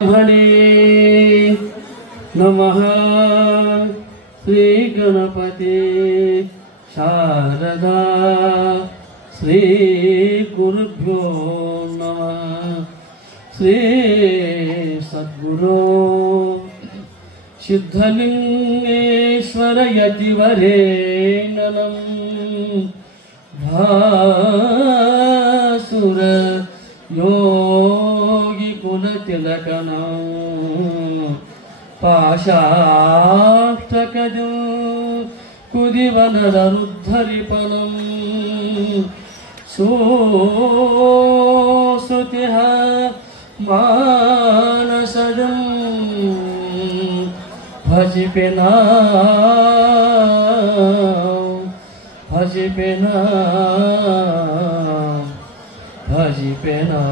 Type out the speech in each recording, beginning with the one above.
हरे नमः। श्री गणपति शारदा श्री गुरुभ्यो नमः। श्री सद्गुरो सिद्धलिंगेश्वर यतिवरेण्यं भासुर योगी कुलतिलकना पाशाष्टकजं कुदिवनरुद्धरिपनं सोऽसुतिः मानसजं भजिपेना भजिपेना भजिपेना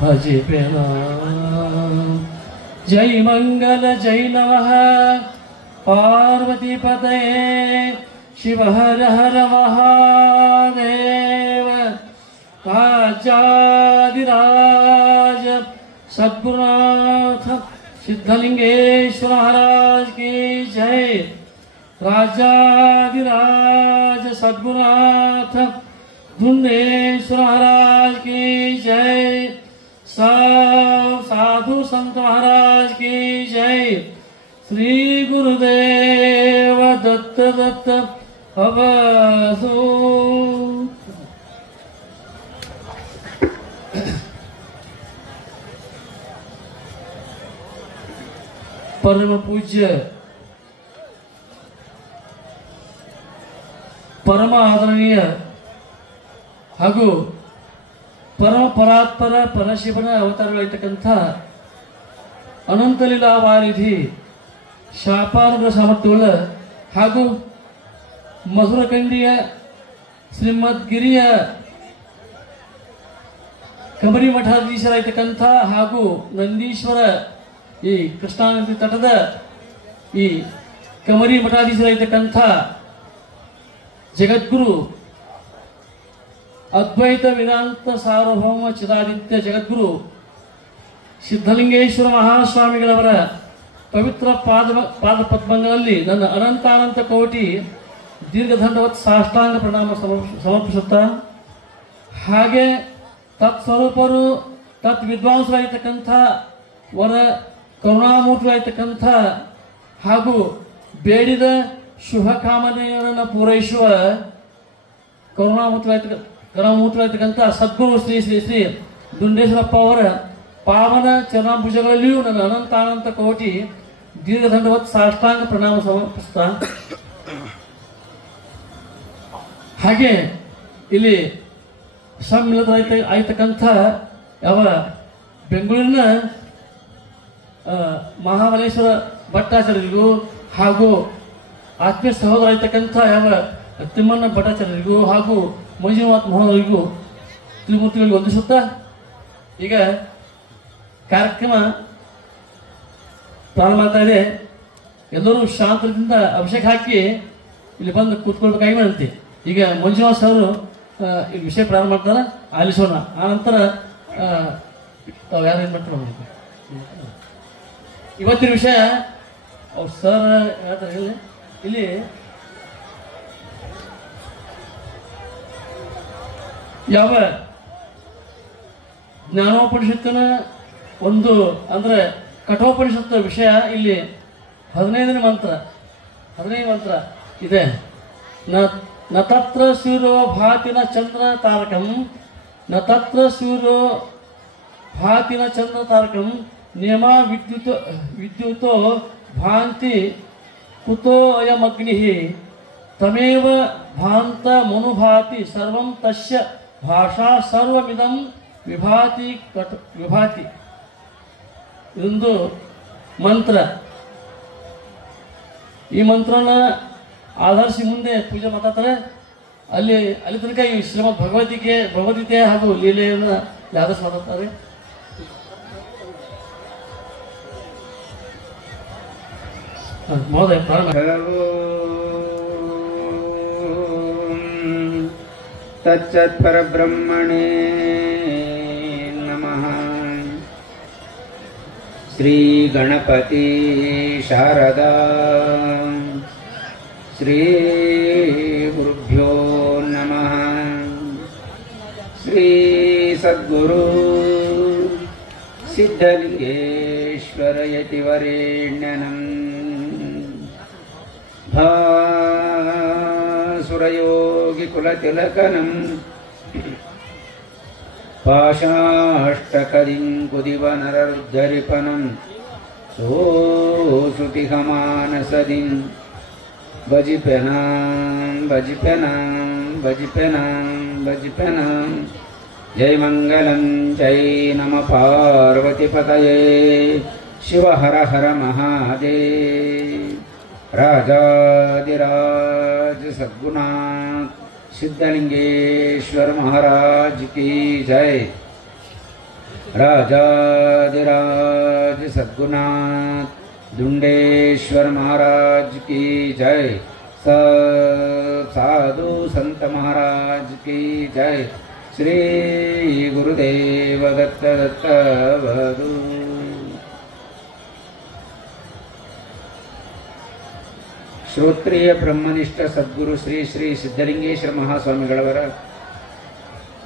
भजिपेना। जय मंगल जय नमः पार्वती पतये शिव हर हर महादेव। राजाधिराज सद्गुरुनाथ सिद्धलिंगेश्वर महाराज की जय। राजाधिराज सद्गुरुनाथ धुंडेश्वर महाराज की जय। साधु संत महाराज की जय। श्री गुरुदेव दत्त दत्त अवधू। परम पूज्य परम आदरणीय ಹಾಗೂ ಪರಮ ಪರಾತ್ಪರ ಪರಶಿವನ ಅವತಾರಗಳಾಗಿರ್ತಕ್ಕಂಥ ಅನಂತ ಲೀಲಾವಾರಿಧಿ ಶಾಪಾನುಗ್ರಹ ಸಾಮರ್ಥ್ಯವುಳ್ಳ ಹಾಗೂ ಮಧುರಕಂಡಿಯ ಶ್ರೀಮದ್ಗಿರಿಯ ಕಮರಿ ಮಠಾಧೀಶರಾಗಿರ್ತಕ್ಕಂಥ ಹಾಗೂ ನಂದೀಶ್ವರ ಈ ಕೃಷ್ಣಾ ನದಿ ತಟದ ಈ ಕಮರಿ ಮಠಾಧೀಶರಾಗಿರ್ತಕ್ಕಂಥ ಜಗದ್ಗುರು ಅದ್ವೈತ ವೇದಾಂತ ಸಾರ್ವಭೌಮ ಚಿದಾದಿತ್ಯ ಜಗದ್ಗುರು ಸಿದ್ಧಲಿಂಗೇಶ್ವರ ಮಹಾಸ್ವಾಮಿಗಳವರ ಪವಿತ್ರ ಪಾದ ಪದ್ಮಗಳಲ್ಲಿ ನನ್ನ ಅನಂತಾನಂತ ಕೋಟಿ ದೀರ್ಘದಂಡವತ್ ಸಾಷ್ಟಾಂಗ ಪ್ರಣಾಮ ಸಮರ್ಪಿಸುತ್ತಾ, ಹಾಗೆ ತತ್ಸ್ವರೂಪರು ತತ್ ವಿದ್ವಾಂಸರಾಗಿರ್ತಕ್ಕಂಥ ವರ ಕರುಣಾಮೂರ್ತಿಯಾಗಿರ್ತಕ್ಕಂಥ ಹಾಗೂ ಬೇಡಿದ ಶುಭ ಕಾಮನೆಯನ್ನು ಪೂರೈಸುವ ಕರುಣಾಮೂರ್ತಿಯಾಗಿರ್ತಕ್ಕಂಥ ಸದ್ಗುರು ಶ್ರೀ ಶ್ರೀ ಶ್ರೀ ದುಂಡೇಶ್ವರಪ್ಪ ಅವರ ಪಾವನ ಚರಣಾಭುಜಗಳಲ್ಲಿಯೂ ನನ್ನ ಅನಂತಾನಂತ ಕೋಟಿ ದೀರ್ಘದಂಡವತ್ ಸಾಷ್ಟಾಂಗ ಪ್ರಣಾಮ ಸಮರ್ಪಿಸ್ತಾ, ಹಾಗೆ ಇಲ್ಲಿ ಸಮ್ಮಿಲಿತರಾಗಿರ್ತಕ್ಕಂಥ ಯಾವ ಬೆಂಗಳೂರಿನ ಮಹಾಬಲೇಶ್ವರ ಭಟ್ಟಾಚಾರ್ಯರಿಗೂ ಹಾಗೂ ಆತ್ಮೀಯ ಸಹೋದರಾಗಿರ್ತಕ್ಕಂಥ ಯಾವ ತಿಮ್ಮಣ್ಣ ಭಟ್ಟಾಚಾರ್ಯರಿಗೂ ಹಾಗೂ ಮಂಜುನಾಥ್ ಮೋಹನರಿಗೂ ತ್ರಿಮೂರ್ತಿಗಳಿಗೆ ವಂದಿಸುತ್ತಾ ಈಗ ಕಾರ್ಯಕ್ರಮ ಪ್ರಾರಂಭ ಆಗ್ತಾ ಇದೆ. ಎಲ್ಲರೂ ಶಾಂತದಿಂದ ಅಭಿಷೇಕ ಹಾಕಿ ಇಲ್ಲಿ ಬಂದು ಕೂತ್ಕೊಳ್ಬೇಕಾಗಿ ವಿನಂತಿ. ಈಗ ಮಂಜುನಾಥ್ ಅವರು ಈ ವಿಷಯ ಪ್ರಾರಂಭ ಮಾಡ್ತಾರೆ, ಆಲಿಸೋಣ. ಆನಂತರ ತಾವು ಯಾರು ಏನು ಮಾಡ್ತಾರೆ ಇವತ್ತಿನ ವಿಷಯ ಅವ್ರು ಸರ್ ಹೇಳ್ತಾರೆ. ಇಲ್ಲಿ ಯಾವ ಜ್ಞಾನೋಪನಿಷತ್ತಿನ ಒಂದು ಅಂದ್ರೆ ಕಠೋಪನಿಷತ್ತು ವಿಷಯ ಇಲ್ಲಿ 15ನೇ ಮಂತ್ರ ಇದೆ. ನ ತತ್ರ ಸೂರ್ಯೋ ಭಾತಿನ ಚಂದ್ರ ತಾರಕಂ ನ ತತ್ರ ಸೂರ್ಯೋ ಭಾತಿನ ಚಂದ್ರ ತಾರಕಂ ನಿಯಮ ವಿದ್ಯುತೋ ಭಾಂತಿ ಕುತೋ ಅಯಮಗ್ನಿ ತಮೇವ ಭಾಂತ ಮನುಭಾತಿ ಸರ್ವಂ ತಸ್ಯ ಭಾಷಾ ಸರ್ವಮಿದಂ ವಿಭಾತಿ ವಿಭಾತಿ. ಇದೊಂದು ಮಂತ್ರ. ಈ ಮಂತ್ರನ ಆಧರಿಸಿ ಮುಂದೆ ಪೂಜೆ ಮಾತಾಡ್ತಾರೆ. ಅಲ್ಲಿ ತನಕ ಈ ಶ್ರೀಮದ್ ಭಗವದ್ಗೀತೆ ಹಾಗೂ ಲೀಲೆಯನ್ನು ಆಧರಿಸಿ ಮಾತಾಡ್ತಾರೆ. ಮಹೋದಯ ಪ್ರಾರಂಭ. तच्चत्परब्रह्मणे ಶ್ರೀ ಗಣಪತಿ ಶಾರದಾ ಶ್ರೀ ಗುರುಭ್ಯೋ ನಮಃ. ಶ್ರೀ ಸದ್ಗುರು ಸಿದ್ಧಲಿಂಗೇಶ್ವರ ಯತಿವರೇಣ್ಯನಂ ಭಾಸುರಯೋಗಿ ಕುಲತಿಲಕನಂ ಪಾಶಾಷ್ಟಕದಿಂ ಕುದಿವ ನರರುದ್ಧರಿಪನಂ ಸೋಸುತಿಹಮಾನಸದಿಂ ಭಜಿಪೆನಾಂ ಭಜಿಪೆನಾಂ ಭಜಿಪೆನಾಂ ಭಜಿಪೆನಾಂ. ಜೈ ಮಂಗಲಂ ಜೈ ನಮ ಪಾರ್ವತಿಪತಯೇ ಶಿವ ಹರ ಹರ ಮಹಾದೇವ್. राजाधिराज सद्गुणाथ सिद्धलिंगेश्वर महाराज की जय. राजाधिराज सद्गुणाथ दुंडेश्वर महाराज की जय. साधु संत महाराज की जय. श्री गुरुदेव दत्त दत्त वधु. ಶ್ರೋತ್ರಿಯ ಬ್ರಹ್ಮನಿಷ್ಠ ಸದ್ಗುರು ಶ್ರೀ ಶ್ರೀ ಸಿದ್ಧಲಿಂಗೇಶ್ವರ ಮಹಾಸ್ವಾಮಿಗಳವರ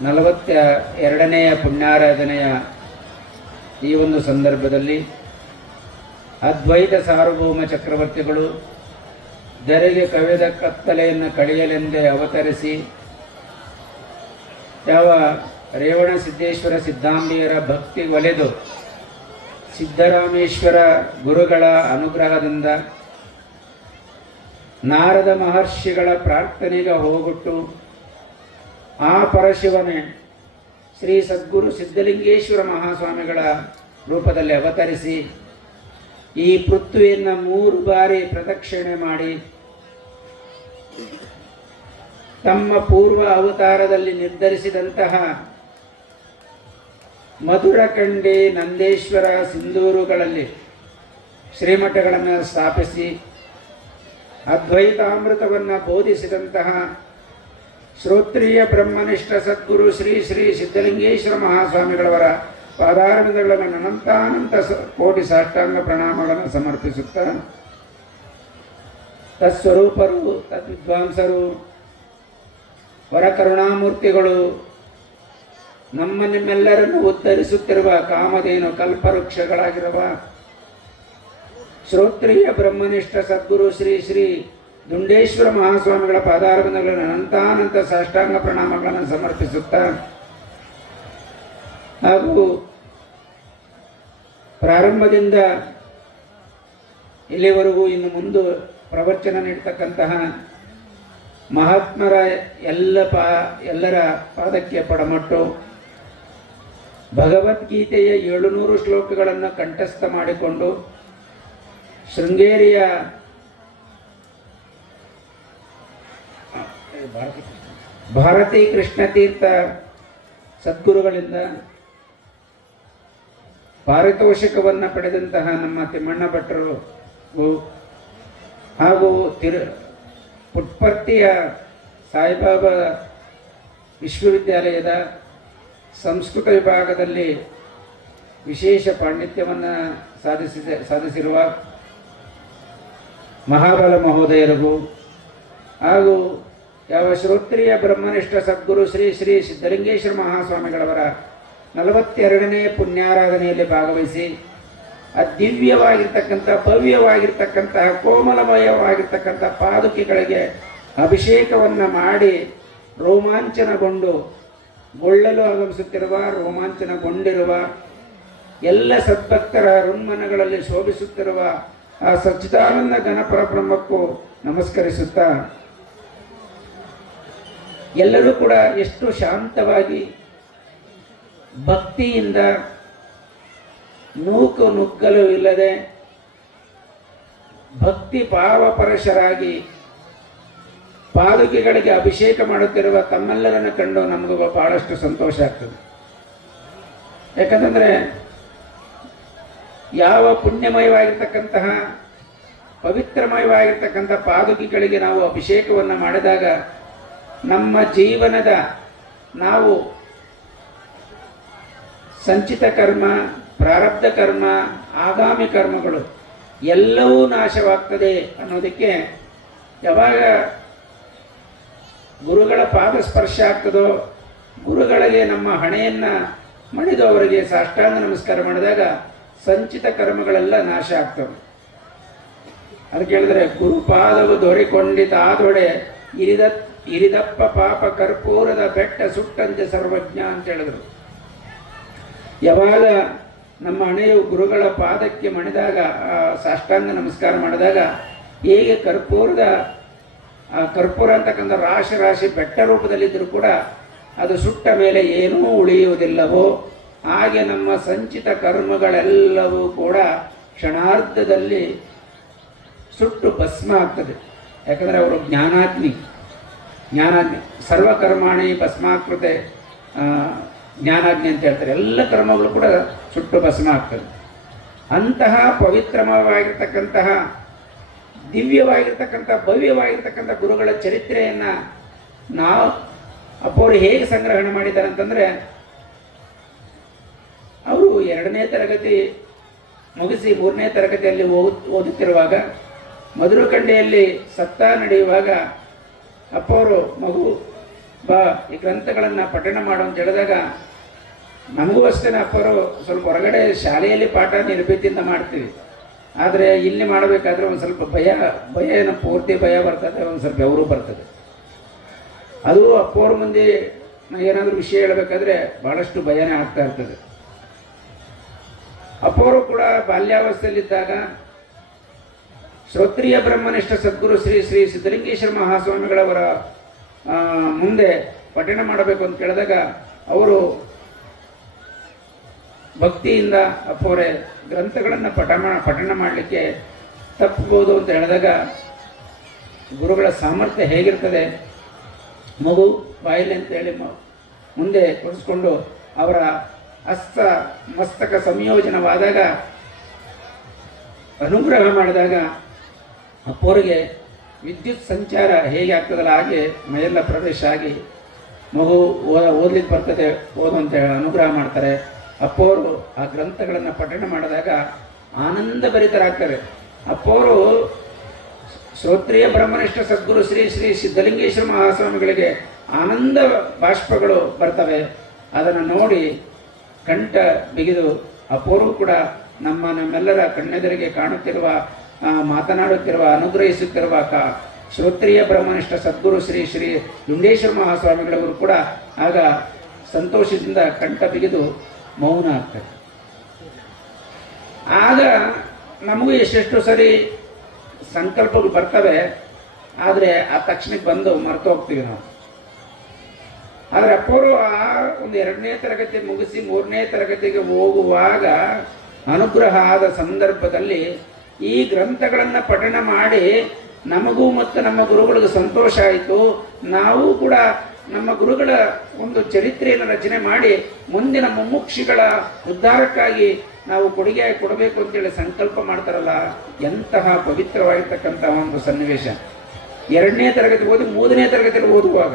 42ನೇ ಪುಣ್ಯಾರಾಧನೆಯ ಈ ಒಂದು ಸಂದರ್ಭದಲ್ಲಿ ಅದ್ವೈತ ಸಾರ್ವಭೌಮ ಚಕ್ರವರ್ತಿಗಳು ಧರೆಗೆ ಕವಿದ ಕತ್ತಲೆಯನ್ನು ಕಳೆಯಲೆಂದೇ ಅವತರಿಸಿ ಯಾವ ರೇವಣ ಸಿದ್ದೇಶ್ವರ ಸಿದ್ಧಾಂಬಿಯರ ಭಕ್ತಿ ಒಲೆದು ಸಿದ್ದರಾಮೇಶ್ವರ ಗುರುಗಳ ಅನುಗ್ರಹದಿಂದ ನಾರದ ಮಹರ್ಷಿಗಳ ಪ್ರಾರ್ಥನೆಗೆ ಹೋಗುಟ್ಟು ಆ ಪರಶಿವನೇ ಶ್ರೀ ಸದ್ಗುರು ಸಿದ್ಧಲಿಂಗೇಶ್ವರ ಮಹಾಸ್ವಾಮಿಗಳ ರೂಪದಲ್ಲಿ ಅವತರಿಸಿ ಈ ಪೃಥ್ವಿಯನ್ನು 3 ಬಾರಿ ಪ್ರದಕ್ಷಿಣೆ ಮಾಡಿ ತಮ್ಮ ಪೂರ್ವ ಅವತಾರದಲ್ಲಿ ನಿರ್ಧರಿಸಿದಂತಹ ಮಧುರಕಂಡಿ, ನಂದೇಶ್ವರ, ಸಿಂಧೂರುಗಳಲ್ಲಿ ಶ್ರೀಮಠಗಳನ್ನು ಸ್ಥಾಪಿಸಿ ಅದ್ವೈತಾಮೃತವನ್ನು ಬೋಧಿಸಿದಂತಹ ಶ್ರೋತ್ರಿಯ ಬ್ರಹ್ಮನಿಷ್ಠ ಸದ್ಗುರು ಶ್ರೀ ಶ್ರೀ ಸಿದ್ಧಲಿಂಗೇಶ್ವರ ಮಹಾಸ್ವಾಮಿಗಳವರ ಪಾದಾರವಿಂದಗಳನ್ನು ಅನಂತಾನಂತ ಕೋಟಿ ಸಾಷ್ಟಾಂಗ ಪ್ರಣಾಮಗಳನ್ನು ಸಮರ್ಪಿಸುತ್ತಾ ತತ್ಸ್ವರೂಪರು, ತದ್ವಿದ್ವಾಂಸರು, ವರಕರುಣಾಮೂರ್ತಿಗಳು, ನಿಮ್ಮೆಲ್ಲರನ್ನು ಉದ್ಧರಿಸುತ್ತಿರುವ ಕಾಮಧೇನು ಕಲ್ಪವೃಕ್ಷಗಳಾಗಿರುವ ಶ್ರೋತ್ರಿಯ ಬ್ರಹ್ಮನಿಷ್ಠ ಸದ್ಗುರು ಶ್ರೀ ಶ್ರೀ ದುಂಡೇಶ್ವರ ಮಹಾಸ್ವಾಮಿಗಳ ಪಾದಾರವಿಂದಗಳನ್ನು ಅನಂತಾನಂತ ಸಾಷ್ಟಾಂಗ ಪ್ರಣಾಮಗಳನ್ನು ಸಮರ್ಪಿಸುತ್ತಾ ಹಾಗೂ ಪ್ರಾರಂಭದಿಂದ ಇಲ್ಲಿವರೆಗೂ ಇನ್ನು ಮುಂದೆ ಪ್ರವಚನ ನೀಡತಕ್ಕಂತಹ ಮಹಾತ್ಮರ ಎಲ್ಲರ ಪಾದಕ್ಕೆ ಪಡಮಟ್ಟು ಭಗವದ್ಗೀತೆಯ 700 ಶ್ಲೋಕಗಳನ್ನು ಕಂಠಸ್ಥ ಮಾಡಿಕೊಂಡು ಶೃಂಗೇರಿಯ ಭಾರತೀ ಕೃಷ್ಣತೀರ್ಥ ಸದ್ಗುರುಗಳಿಂದ ಪಾರಿತೋಷಿಕವನ್ನು ಪಡೆದಂತಹ ನಮ್ಮ ತಿಮ್ಮಣ್ಣ ಭಟ್ರು ಹಾಗೂ ಪುಟ್ಪರ್ತಿಯ ಸಾಯಿಬಾಬಾ ವಿಶ್ವವಿದ್ಯಾಲಯದ ಸಂಸ್ಕೃತ ವಿಭಾಗದಲ್ಲಿ ವಿಶೇಷ ಪಾಂಡಿತ್ಯವನ್ನು ಸಾಧಿಸಿರುವ ಮಹಾಬಲ ಮಹೋದಯರಿಗೂ ಹಾಗೂ ಯಾವ ಶ್ರೋತ್ರಿಯ ಬ್ರಹ್ಮನಿಷ್ಠ ಸದ್ಗುರು ಶ್ರೀ ಶ್ರೀ ಸಿದ್ಧಲಿಂಗೇಶ್ವರ ಮಹಾಸ್ವಾಮಿಗಳವರ 42ನೇ ಪುಣ್ಯಾರಾಧನೆಯಲ್ಲಿ ಭಾಗವಹಿಸಿ ದಿವ್ಯವಾಗಿರ್ತಕ್ಕಂಥ ಭವ್ಯವಾಗಿರ್ತಕ್ಕಂತಹ ಕೋಮಲಮಯವಾಗಿರ್ತಕ್ಕಂಥ ಪಾದುಕೆಗಳಿಗೆ ಅಭಿಷೇಕವನ್ನು ಮಾಡಿ ರೋಮಾಂಚನಗೊಂಡು ಗೊಳ್ಳಲು ಆಗಮಿಸುತ್ತಿರುವ ರೋಮಾಂಚನಗೊಂಡಿರುವ ಎಲ್ಲ ಸದ್ಭಕ್ತರ ಋನ್ಮನಗಳಲ್ಲಿ ಶೋಭಿಸುತ್ತಿರುವ ಆ ಸಚ್ಚಿದಾನಂದ ಗಣಪರಬ್ರಹ್ಮಕ್ಕೂ ನಮಸ್ಕರಿಸುತ್ತಾ ಎಲ್ಲರೂ ಕೂಡ ಎಷ್ಟು ಶಾಂತವಾಗಿ ಭಕ್ತಿಯಿಂದ ನೂಕು ನುಗ್ಗಲು ಇಲ್ಲದೆ ಭಕ್ತಿ ಭಾವಪರಶರಾಗಿ ಪಾದುಕೆಗಳಿಗೆ ಅಭಿಷೇಕ ಮಾಡುತ್ತಿರುವ ತಮ್ಮೆಲ್ಲರನ್ನು ಕಂಡು ನಮಗೂ ಬಹಳಷ್ಟು ಸಂತೋಷ ಆಗ್ತದೆ. ಯಾಕಂತಂದ್ರೆ ಯಾವ ಪುಣ್ಯಮಯವಾಗಿರ್ತಕ್ಕಂತಹ ಪವಿತ್ರಮಯವಾಗಿರ್ತಕ್ಕಂಥ ಪಾದುಕೆಗಳಿಗೆ ನಾವು ಅಭಿಷೇಕವನ್ನು ಮಾಡಿದಾಗ ನಮ್ಮ ಜೀವನದ ನಾವು ಸಂಚಿತ ಕರ್ಮ, ಪ್ರಾರಬ್ಧ ಕರ್ಮ, ಆಗಾಮಿ ಕರ್ಮಗಳು ಎಲ್ಲವೂ ನಾಶವಾಗ್ತದೆ ಅನ್ನೋದಕ್ಕೆ ಯಾವಾಗ ಗುರುಗಳ ಪಾದ ಸ್ಪರ್ಶ ಆಗ್ತದೋ, ಗುರುಗಳಿಗೆ ನಮ್ಮ ಹಣೆಯನ್ನು ಮಣಿದು ಅವರಿಗೆ ಸಾಷ್ಟಾಂಗ ನಮಸ್ಕಾರ ಮಾಡಿದಾಗ ಸಂಚಿತ ಕರ್ಮಗಳೆಲ್ಲ ನಾಶ ಆಗ್ತವೆ. ಅದಕ್ಕೆ ಹೇಳಿದ್ರೆ ಗುರುಪಾದವು ದೊರೆಕೊಂಡಿತಾದೊಡೆ ಇರಿದಪ್ಪ ಪಾಪ ಕರ್ಪೂರದ ಬೆಟ್ಟ ಸುಟ್ಟಂತೆ ಸರ್ವಜ್ಞ ಅಂತ ಹೇಳಿದ್ರು. ಯಾವಾಗ ನಮ್ಮ ಹಣೆಯು ಗುರುಗಳ ಪಾದಕ್ಕೆ ಮಣಿದಾಗ, ಸಾಷ್ಟಾಂಗ ನಮಸ್ಕಾರ ಮಾಡಿದಾಗ ಹೇಗೆ ಕರ್ಪೂರ ಅಂತಕ್ಕಂಥ ರಾಶಿ ರಾಶಿ ಬೆಟ್ಟ ರೂಪದಲ್ಲಿದ್ದರೂ ಕೂಡ ಅದು ಸುಟ್ಟ ಮೇಲೆ ಏನೂ ಉಳಿಯುವುದಿಲ್ಲವೋ ಹಾಗೆ ನಮ್ಮ ಸಂಚಿತ ಕರ್ಮಗಳೆಲ್ಲವೂ ಕೂಡ ಕ್ಷಣಾರ್ಧದಲ್ಲಿ ಸುಟ್ಟು ಭಸ್ಮ ಆಗ್ತದೆ. ಯಾಕಂದರೆ ಅವರು ಜ್ಞಾನಾಗ್ನಿ ಸರ್ವಕರ್ಮಾಣಿ ಭಸ್ಮಾಕೃತೆ ಜ್ಞಾನಾಗ್ನಿ ಅಂತ ಹೇಳ್ತಾರೆ. ಎಲ್ಲ ಕರ್ಮಗಳು ಕೂಡ ಸುಟ್ಟು ಭಸ್ಮ ಆಗ್ತದೆ. ಅಂತಹ ಪವಿತ್ರವಾಗಿರ್ತಕ್ಕಂತಹ ದಿವ್ಯವಾಗಿರ್ತಕ್ಕಂಥ ಭವ್ಯವಾಗಿರ್ತಕ್ಕಂಥ ಗುರುಗಳ ಚರಿತ್ರೆಯನ್ನು ನಾವು ಅಪ್ಪವರು ಹೇಗೆ ಸಂಗ್ರಹಣೆ ಮಾಡಿದ್ದಾರೆ ಅಂತಂದರೆ, ಅವರು 2ನೇ ತರಗತಿ ಮುಗಿಸಿ 3ನೇ ತರಗತಿಯಲ್ಲಿ ಓದುತ್ತಿರುವಾಗ ಮಧುರಕಂಡೆಯಲ್ಲಿ ಸಪ್ತಾಹ ನಡೆಯುವಾಗ ಅಪ್ಪವರು ಮಗು ಬಾ ಈ ಗ್ರಂಥಗಳನ್ನು ಪಠಣ ಮಾಡು ಅಂತ ಹೇಳಿದಾಗ ನಮಗೂ ಅಷ್ಟೇ ಅಪ್ಪವರು ಸ್ವಲ್ಪ ಹೊರಗಡೆ ಶಾಲೆಯಲ್ಲಿ ಪಾಠ ನಿರ್ಭೀತಿಯಿಂದ ಮಾಡ್ತೀವಿ. ಆದರೆ ಇಲ್ಲಿ ಮಾಡಬೇಕಾದ್ರೆ ಒಂದು ಸ್ವಲ್ಪ ಭಯ ಏನೋ ಪೂರ್ತಿ ಭಯ ಬರ್ತದೆ, ಒಂದು ಸ್ವಲ್ಪ ಬೆವರು ಬರ್ತದೆ. ಅದು ಅಪ್ಪವ್ರ ಮುಂದೆ ಏನಾದರೂ ವಿಷಯ ಹೇಳಬೇಕಾದ್ರೆ ಬಹಳಷ್ಟು ಭಯನೇ ಆಗ್ತಾ ಇರ್ತದೆ. ಅಪ್ಪವರು ಕೂಡ ಬಾಲ್ಯಾವಸ್ಥೆಯಲ್ಲಿದ್ದಾಗ ಶ್ರೋತ್ರಿಯ ಬ್ರಹ್ಮನಿಷ್ಠ ಸದ್ಗುರು ಶ್ರೀ ಶ್ರೀ ಸಿದ್ಧಲಿಂಗೇಶ್ವರ ಮಹಾಸ್ವಾಮಿಗಳವರ ಮುಂದೆ ಪಠಣ ಮಾಡಬೇಕು ಅಂತ ಕೇಳಿದಾಗ ಅವರು ಭಕ್ತಿಯಿಂದ ಅಪ್ಪವರೇ ಗ್ರಂಥಗಳನ್ನು ಪಠಣ ಮಾಡಲಿಕ್ಕೆ ತಪ್ಪಬಹುದು ಅಂತ ಹೇಳಿದಾಗ ಗುರುಗಳ ಸಾಮರ್ಥ್ಯ ಹೇಗಿರ್ತದೆ, ಮಗು ಬಾಯಿಲೆ ಅಂತ ಹೇಳಿ ಮುಂದೆ ಕೊಡಿಸ್ಕೊಂಡು ಅವರ ಹಸ್ತ ಮಸ್ತಕ ಸಂಯೋಜನವಾದಾಗ ಅನುಗ್ರಹ ಮಾಡಿದಾಗ ಅಪ್ಪವರಿಗೆ ವಿದ್ಯುತ್ ಸಂಚಾರ ಹೇಗೆ ಆಗ್ತದಲ್ಲ ಹಾಗೆ ಮೈಯೆಲ್ಲ ಪ್ರವೇಶ ಆಗಿ ಮಗು ಓದ್ಲಿಕ್ಕೆ ಬರ್ತದೆ, ಓದು ಅಂತ ಅನುಗ್ರಹ ಮಾಡ್ತಾರೆ. ಅಪ್ಪವರು ಆ ಗ್ರಂಥಗಳನ್ನು ಪಠಣ ಮಾಡಿದಾಗ ಆನಂದ ಭರಿತರಾಗ್ತಾರೆ. ಅಪ್ಪವರು ಶ್ರೋತ್ರಿಯ ಬ್ರಹ್ಮನಿಷ್ಠ ಸದ್ಗುರು ಶ್ರೀ ಶ್ರೀ ಸಿದ್ಧಲಿಂಗೇಶ್ವರ ಮಹಾಸ್ವಾಮಿಗಳಿಗೆ ಆನಂದ ಬಾಷ್ಪಗಳು ಬರ್ತವೆ. ಅದನ್ನು ನೋಡಿ ಕಂಠ ಬಿಗಿದು ಅಪ್ಪವರು ಕೂಡ ನಮ್ಮೆಲ್ಲರ ಕಣ್ಣೆದುರಿಗೆ ಕಾಣುತ್ತಿರುವ, ಮಾತನಾಡುತ್ತಿರುವ, ಅನುಗ್ರಹಿಸುತ್ತಿರುವ ಶ್ರೋತ್ರಿಯ ಬ್ರಹ್ಮನಿಷ್ಠ ಸದ್ಗುರು ಶ್ರೀ ಶ್ರೀ ದುಂಡೇಶ್ವರ ಮಹಾಸ್ವಾಮಿಗಳವರು ಕೂಡ ಆಗ ಸಂತೋಷದಿಂದ ಕಂಠ ಬಿಗಿದು ಮೌನ ಆಗ್ತಾರೆ. ಆಗ ನಮಗೂ ಎಷ್ಟೆಷ್ಟು ಸರಿ ಸಂಕಲ್ಪಗಳು ಬರ್ತವೆ, ಆದರೆ ಆ ತಕ್ಷಣಕ್ಕೆ ಬಂದು ಮರೆತು ಹೋಗ್ತೀವಿ ನಾವು. ಆದರೆ ಅಪ್ಪವರು ಆ ಒಂದು 2ನೇ ತರಗತಿ ಮುಗಿಸಿ 3ನೇ ತರಗತಿಗೆ ಹೋಗುವಾಗ ಅನುಗ್ರಹ ಆದ ಸಂದರ್ಭದಲ್ಲಿ ಈ ಗ್ರಂಥಗಳನ್ನು ಪಠಣ ಮಾಡಿ ನಮಗೂ ಮತ್ತು ನಮ್ಮ ಗುರುಗಳಿಗೂ ಸಂತೋಷ ಆಯಿತು. ನಾವು ಕೂಡ ನಮ್ಮ ಗುರುಗಳ ಒಂದು ಚರಿತ್ರೆಯನ್ನು ರಚನೆ ಮಾಡಿ ಮುಂದಿನ ಮುಮುಕ್ಷಿಗಳ ಉದ್ಧಾರಕ್ಕಾಗಿ ನಾವು ಕೊಡುಗೆ ಕೊಡಬೇಕು ಅಂತೇಳಿ ಸಂಕಲ್ಪ ಮಾಡ್ತಾರಲ್ಲ, ಎಂತಹ ಪವಿತ್ರವಾಗಿರ್ತಕ್ಕಂತಹ ಒಂದು ಸನ್ನಿವೇಶ. 2ನೇ ತರಗತಿ ಓದಿ 3ನೇ ತರಗತಿಯಲ್ಲಿ ಓದುವಾಗ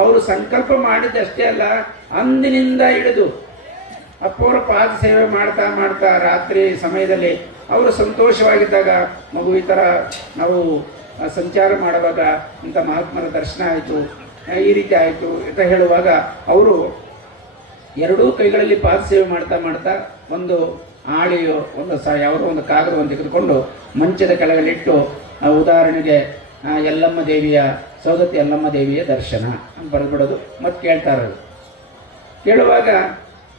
ಅವರು ಸಂಕಲ್ಪ ಮಾಡಿದ್ದಷ್ಟೇ ಅಲ್ಲ, ಅಂದಿನಿಂದ ಹಿಡಿದು ಅಪ್ಪವರ ಪಾದ ಸೇವೆ ಮಾಡ್ತಾ ಮಾಡ್ತಾ ರಾತ್ರಿ ಸಮಯದಲ್ಲಿ ಅವರು ಸಂತೋಷವಾಗಿದ್ದಾಗ ಮಗು ಈ ಥರ ನಾವು ಸಂಚಾರ ಮಾಡುವಾಗ ಇಂಥ ಮಹಾತ್ಮರ ದರ್ಶನ ಆಯಿತು, ಈ ರೀತಿ ಆಯಿತು ಅಂತ ಹೇಳುವಾಗ ಅವರು ಎರಡೂ ಕೈಗಳಲ್ಲಿ ಪಾದ ಸೇವೆ ಮಾಡ್ತಾ ಮಾಡ್ತಾ ಒಂದು ಆಳಿಯೋ ಯಾವುದೋ ಒಂದು ಕಾಗದವನ್ನು ತೆಗೆದುಕೊಂಡು ಮಂಚದ ಕೆಳಗಲ್ಲಿಟ್ಟು ಉದಾಹರಣೆಗೆ ಯಲ್ಲಮ್ಮ ದೇವಿಯ ಸೌದತ್ತಿ ಯಲ್ಲಮ್ಮ ದೇವಿಯ ದರ್ಶನ ಅಂತ ಬರೆದ್ಬಿಡೋದು ಮತ್ತು ಕೇಳ್ತಾರೆ. ಕೇಳುವಾಗ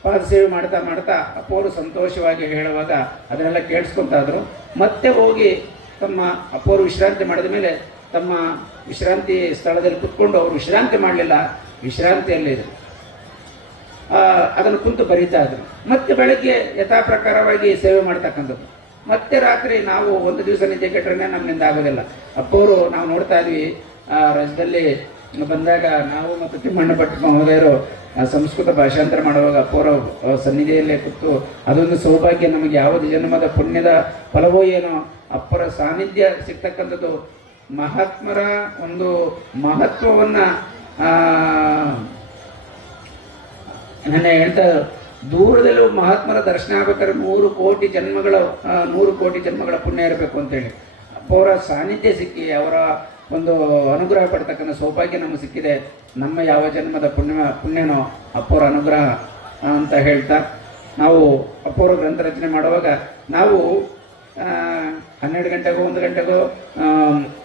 ಪಾದ ಸೇವೆ ಮಾಡ್ತಾ ಮಾಡ್ತಾ ಅಪ್ಪವರು ಸಂತೋಷವಾಗಿ ಹೇಳುವಾಗ ಅದನ್ನೆಲ್ಲ ಕೇಳಿಸ್ಕೊತಾದ್ರು. ಮತ್ತೆ ಹೋಗಿ ತಮ್ಮ ಅಪ್ಪವರು ವಿಶ್ರಾಂತಿ ಮಾಡಿದ ಮೇಲೆ ತಮ್ಮ ವಿಶ್ರಾಂತಿ ಸ್ಥಳದಲ್ಲಿ ಕುತ್ಕೊಂಡು ಅವರು ವಿಶ್ರಾಂತಿ ಮಾಡಲಿಲ್ಲ, ವಿಶ್ರಾಂತಿಯಲ್ಲಿದ್ದರು. ಅದನ್ನು ಕುಂತು ಬರೀತಾ ಇದ್ರು. ಮತ್ತೆ ಬೆಳಗ್ಗೆ ಯಥಾ ಪ್ರಕಾರವಾಗಿ ಸೇವೆ ಮಾಡ್ತಕ್ಕಂಥದ್ದು. ಮತ್ತೆ ರಾತ್ರಿ ನಾವು ಒಂದು ದಿವಸ ನಿದ್ದೆ ಕೆಟ್ಟರೆ ನಮ್ಮಿಂದ ಆಗೋದಿಲ್ಲ. ಅಪ್ಪವರು ನಾವು ನೋಡ್ತಾ ಇದ್ವಿ ರಾಜ್ಯದಲ್ಲಿ ಬಂದಾಗ ನಾವು ಮತ್ತು ತಿಮ್ಮಣ್ಣ ಭಟ್ ಮಹೋದಯರು ಸಂಸ್ಕೃತ ಭಾಷಾಂತರ ಮಾಡುವಾಗ ಅಪ್ಪವರ ಸನ್ನಿಧಿಯಲ್ಲೇ ಕೂತು ಅದೊಂದು ಸೌಭಾಗ್ಯ. ನಮಗೆ ಯಾವುದು ಜನ್ಮದ ಪುಣ್ಯದ ಫಲವೋ ಏನೋ ಅಪ್ಪರ ಸಾನ್ನಿಧ್ಯ ಸಿಗ್ತಕ್ಕಂಥದ್ದು. ಮಹಾತ್ಮರ ಒಂದು ಮಹತ್ವವನ್ನು ನನ್ನ ಹೇಳ್ತಾ ದೂರದಲ್ಲಿ ಮಹಾತ್ಮರ ದರ್ಶನ ಆಗ್ಬೇಕಾದ್ರೆ 100 ಕೋಟಿ ಜನ್ಮಗಳ ಪುಣ್ಯ ಇರಬೇಕು ಅಂತೇಳಿ ಅವರ ಸಾನ್ನಿಧ್ಯ ಸಿಕ್ಕಿ ಅವರ ಒಂದು ಅನುಗ್ರಹ ಪಡ್ತಕ್ಕಂಥ ಸೌಭಾಗ್ಯ ನಮಗೆ ಸಿಕ್ಕಿದೆ. ನಮ್ಮ ಯಾವ ಜನ್ಮದ ಪುಣ್ಯನೋ ಅಪ್ಪೋರ ಅನುಗ್ರಹ ಅಂತ ಹೇಳ್ತಾ ನಾವು ಅಪ್ಪೋರ ಗ್ರಂಥ ರಚನೆ ಮಾಡುವಾಗ ನಾವು 12 ಗಂಟೆಗೋ 1 ಗಂಟೆಗೋ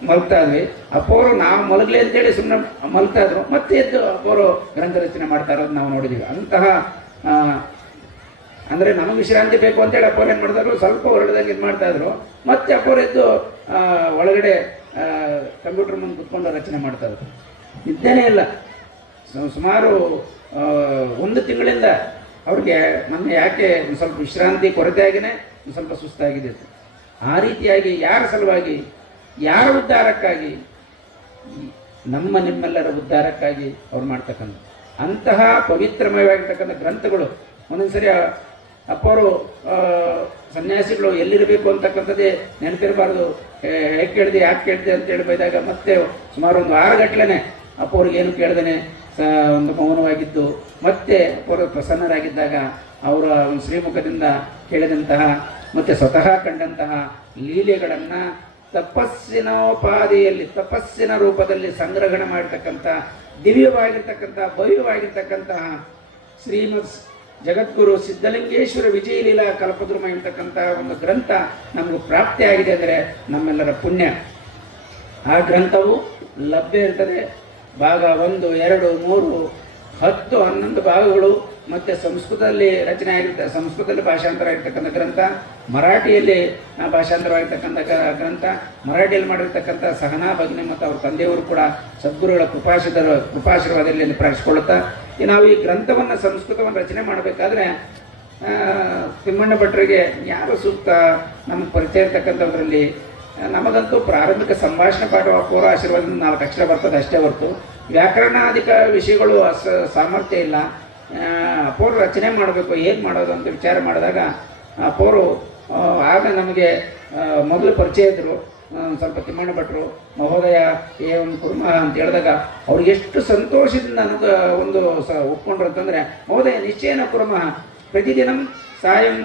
ಮಲಗ್ತಾ ಇದ್ವಿ. ಅಪ್ಪೋರು ನಾವು ಮಲಗಲಿ ಅಂತೇಳಿ ಸುಮ್ಮನೆ ಮಲಗ್ತಾ ಇದ್ರು, ಮತ್ತೆ ಎದ್ದು ಅಪ್ಪೋರು ಗ್ರಂಥ ರಚನೆ ಮಾಡ್ತಾ ಇರೋದು ನಾವು ನೋಡಿದ್ದೀವಿ. ಅಂತಹ ಅಂದರೆ ನಮಗೆ ವಿಶ್ರಾಂತಿ ಬೇಕು ಅಂತೇಳಿ ಅಪ್ಪೋರು ಏನು ಮಾಡ್ತಾಯಿದ್ರು, ಸ್ವಲ್ಪ ಹೊರಡ್ದಂಗೆ ಇದು ಮಾಡ್ತಾಯಿದ್ರು. ಮತ್ತೆ ಅಪ್ಪೋರು ಎದ್ದು ಒಳಗಡೆ ಕಂಪ್ಯೂಟರ್ ಮುಂದೆ ಕುತ್ಕೊಂಡು ರಚನೆ ಮಾಡ್ತಾಯಿದ್ರು. ನಿದ್ದೆನೇ ಇಲ್ಲ. ಸುಮಾರು 1 ತಿಂಗಳಿಂದ ಅವ್ರಿಗೆ ನಮ್ಮ ಯಾಕೆ ಒಂದು ಸ್ವಲ್ಪ ವಿಶ್ರಾಂತಿ ಕೊರತೆ ಆಗಿನೇ ಒಂದು ಸ್ವಲ್ಪ ಸುಸ್ತಾಗಿದೆ. ಆ ರೀತಿಯಾಗಿ ಯಾರ ಸಲುವಾಗಿ, ಯಾರ ಉದ್ಧಾರಕ್ಕಾಗಿ, ನಿಮ್ಮೆಲ್ಲರ ಉದ್ಧಾರಕ್ಕಾಗಿ ಅವ್ರು ಮಾಡ್ತಕ್ಕಂಥ ಅಂತಹ ಪವಿತ್ರಮಯವಾಗಿರ್ತಕ್ಕಂಥ ಗ್ರಂಥಗಳು. ಒಂದೊಂದ್ಸರಿ ಅಪ್ಪವರು ಸನ್ಯಾಸಿಗಳು ಎಲ್ಲಿರಬೇಕು ಅಂತಕ್ಕಂಥದ್ದೇ ನೆನಪಿರಬಾರ್ದು. ಹೇಗೆ ಕೇಳಿದೆ, ಯಾಕೆ ಕೇಳಿದೆ ಅಂತೇಳಿ ಬೈದಾಗ ಮತ್ತೆ ಸುಮಾರು ಒಂದು 6 ಗಂಟೆನೇ ಅಪ್ಪವ್ರಿಗೆ ಏನು ಕೇಳ್ದೇನೆ ಒಂದು ಮೌನವಾಗಿದ್ದು, ಮತ್ತೆ ಅಪ್ಪವರು ಪ್ರಸನ್ನರಾಗಿದ್ದಾಗ ಅವರ ಒಂದು ಶ್ರೀಮುಖದಿಂದ ಕೇಳಿದಂತಹ ಮತ್ತೆ ಸ್ವತಃ ಕಂಡಂತಹ ಲೀಲೆಗಳನ್ನು ತಪಸ್ಸಿನ ರೂಪದಲ್ಲಿ ಸಂಗ್ರಹಣೆ ಮಾಡಿರ್ತಕ್ಕಂಥ ದಿವ್ಯವಾಗಿರ್ತಕ್ಕಂಥ ಭವ್ಯವಾಗಿರ್ತಕ್ಕಂತಹ ಶ್ರೀಮದ್ ಜಗದ್ಗುರು ಸಿದ್ಧಲಿಂಗೇಶ್ವರ ವಿಜಯಲೀಲಾ ಕಲ್ಪದ್ರುಮ ಎಂಬತಕ್ಕಂಥ ಒಂದು ಗ್ರಂಥ ನಮಗೆ ಪ್ರಾಪ್ತಿಯಾಗಿದೆ ಅಂದರೆ ನಮ್ಮೆಲ್ಲರ ಪುಣ್ಯ. ಆ ಗ್ರಂಥವು ಲಭ್ಯ ಇರ್ತದೆ. ಭಾಗ 1, 2, 3, 10, 11 ಭಾಗಗಳು. ಮತ್ತು ಸಂಸ್ಕೃತದಲ್ಲಿ ರಚನೆ ಆಗಿರ್ತದೆ, ಸಂಸ್ಕೃತದಲ್ಲಿ ಭಾಷಾಂತರ ಆಗಿರ್ತಕ್ಕಂಥ ಗ್ರಂಥ, ಮರಾಠಿಯಲ್ಲಿ ಭಾಷಾಂತರವಾಗಿರ್ತಕ್ಕಂಥ ಗ್ರಂಥ, ಮರಾಠಿಯಲ್ಲಿ ಮಾಡಿರ್ತಕ್ಕಂಥ ಸಹನಾ ಭಗಿನಿ ಮತ್ತು ಅವ್ರ ತಂದೆಯವರು ಕೂಡ ಸದ್ಗುರುಗಳ ಕೃಪಾಶೀರ್ವಾದದಲ್ಲಿ ಪ್ರಾರ್ಥಿಸಿಕೊಳ್ಳುತ್ತಾ ನಾವು ಈ ಗ್ರಂಥವನ್ನು ಸಂಸ್ಕೃತವನ್ನು ರಚನೆ ಮಾಡಬೇಕಾದ್ರೆ ತಿಮ್ಮಣ್ಣ ಭಟ್ರಿಗೆ ಯಾರು ಸೂಕ್ತ ನಮಗೆ ಪರಿಚಯ ಇರ್ತಕ್ಕಂಥದ್ರಲ್ಲಿ ನಮಗಂತೂ ಪ್ರಾರಂಭಿಕ ಸಂಭಾಷಣೆ ಪಾಠ ಅಪ್ಪೋರ ಆಶೀರ್ವಾದದಿಂದ 4 ಅಕ್ಷರ ಬರ್ತದೆ ಅಷ್ಟೇ ಹೊರತು ವ್ಯಾಕರಣಾಧಿಕ ವಿಷಯಗಳು ಸಾಮರ್ಥ್ಯ ಇಲ್ಲ. ಅಪ್ಪೋರು ರಚನೆ ಮಾಡಬೇಕು, ಏನು ಮಾಡೋದು ಅಂತ ವಿಚಾರ ಮಾಡಿದಾಗ ಅಪ್ಪೋರು ಆಗ ನಮಗೆ ಮೊದಲು ಪರಿಚಯ ಇದ್ದರು. ಸ್ವಲ್ಪ ತಿಮ್ಮಣ್ಣ ಭಟ್ರು ಮಹೋದಯ ಒಂದು ಕುರ್ಮ ಅಂತ ಹೇಳಿದಾಗ ಅವ್ರಿಗೆ ಎಷ್ಟು ಸಂತೋಷದಿಂದ ನನಗೆ ಒಂದು ಒಪ್ಕೊಂಡ್ರು ಅಂತಂದರೆ, ಮಹೋದಯ ನಿಶ್ಚಯನ ಕುರ್ಮ ಪ್ರತಿದಿನ ಸಾಯಂ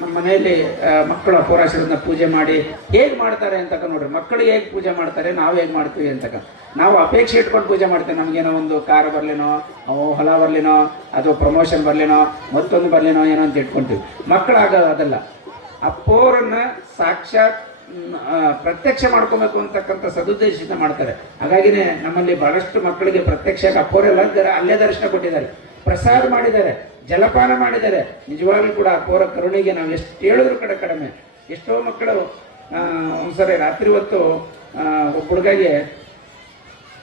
ನಮ್ಮ ಮನೆಯಲ್ಲಿ ಮಕ್ಕಳು ಅಪೋರಾಶೀರ್ವಾದನ ಪೂಜೆ ಮಾಡಿ ಹೇಗೆ ಮಾಡ್ತಾರೆ ಅಂತಕ್ಕ ನೋಡ್ರಿ. ಮಕ್ಕಳಿಗೆ ಹೇಗೆ ಪೂಜೆ ಮಾಡ್ತಾರೆ, ನಾವು ಹೇಗೆ ಮಾಡ್ತೀವಿ ಅಂತಕ್ಕ ನಾವು ಅಪೇಕ್ಷೆ ಇಟ್ಕೊಂಡು ಪೂಜೆ ಮಾಡ್ತೇವೆ. ನಮಗೇನೋ ಒಂದು ಕಾರ್ ಬರಲಿನೋ, ಹೊಲ ಬರಲಿನೋ, ಅಥವಾ ಪ್ರಮೋಷನ್ ಬರಲಿನೋ, ಮತ್ತೊಂದು ಬರಲಿನೋ ಏನೋ ಅಂತ ಇಟ್ಕೊಳ್ತೀವಿ. ಮಕ್ಕಳಾಗ ಅದಲ್ಲ, ಅಪ್ಪೋರನ್ನ ಸಾಕ್ಷಾತ್ ಪ್ರತ್ಯಕ್ಷ ಮಾಡ್ಕೋಬೇಕು ಅಂತಕ್ಕಂಥ ಸದುದ್ದೇಶದಿಂದ ಮಾಡ್ತಾರೆ. ಹಾಗಾಗಿನೇ ನಮ್ಮಲ್ಲಿ ಬಹಳಷ್ಟು ಮಕ್ಕಳಿಗೆ ಪ್ರತ್ಯಕ್ಷ ಅಪ್ಪೋರೆಲ್ಲ ಅಲ್ಲೇ ದರ್ಶನ ಕೊಟ್ಟಿದ್ದಾರೆ, ಪ್ರಸಾದ ಮಾಡಿದ್ದಾರೆ, ಜಲಪಾನ ಮಾಡಿದ್ದಾರೆ. ನಿಜವಾಗ್ಲೂ ಕೂಡ ಅಪ್ಪೋರ ಕರುಣೆಗೆ ನಾವು ಎಷ್ಟು ಹೇಳಿದ್ರು ಕಡಿಮೆ. ಎಷ್ಟೋ ಮಕ್ಕಳು ಒಂದ್ಸರಿ ರಾತ್ರಿ ಹೊತ್ತು ಒಬ್ಬ ಹುಡುಗಾಗೆ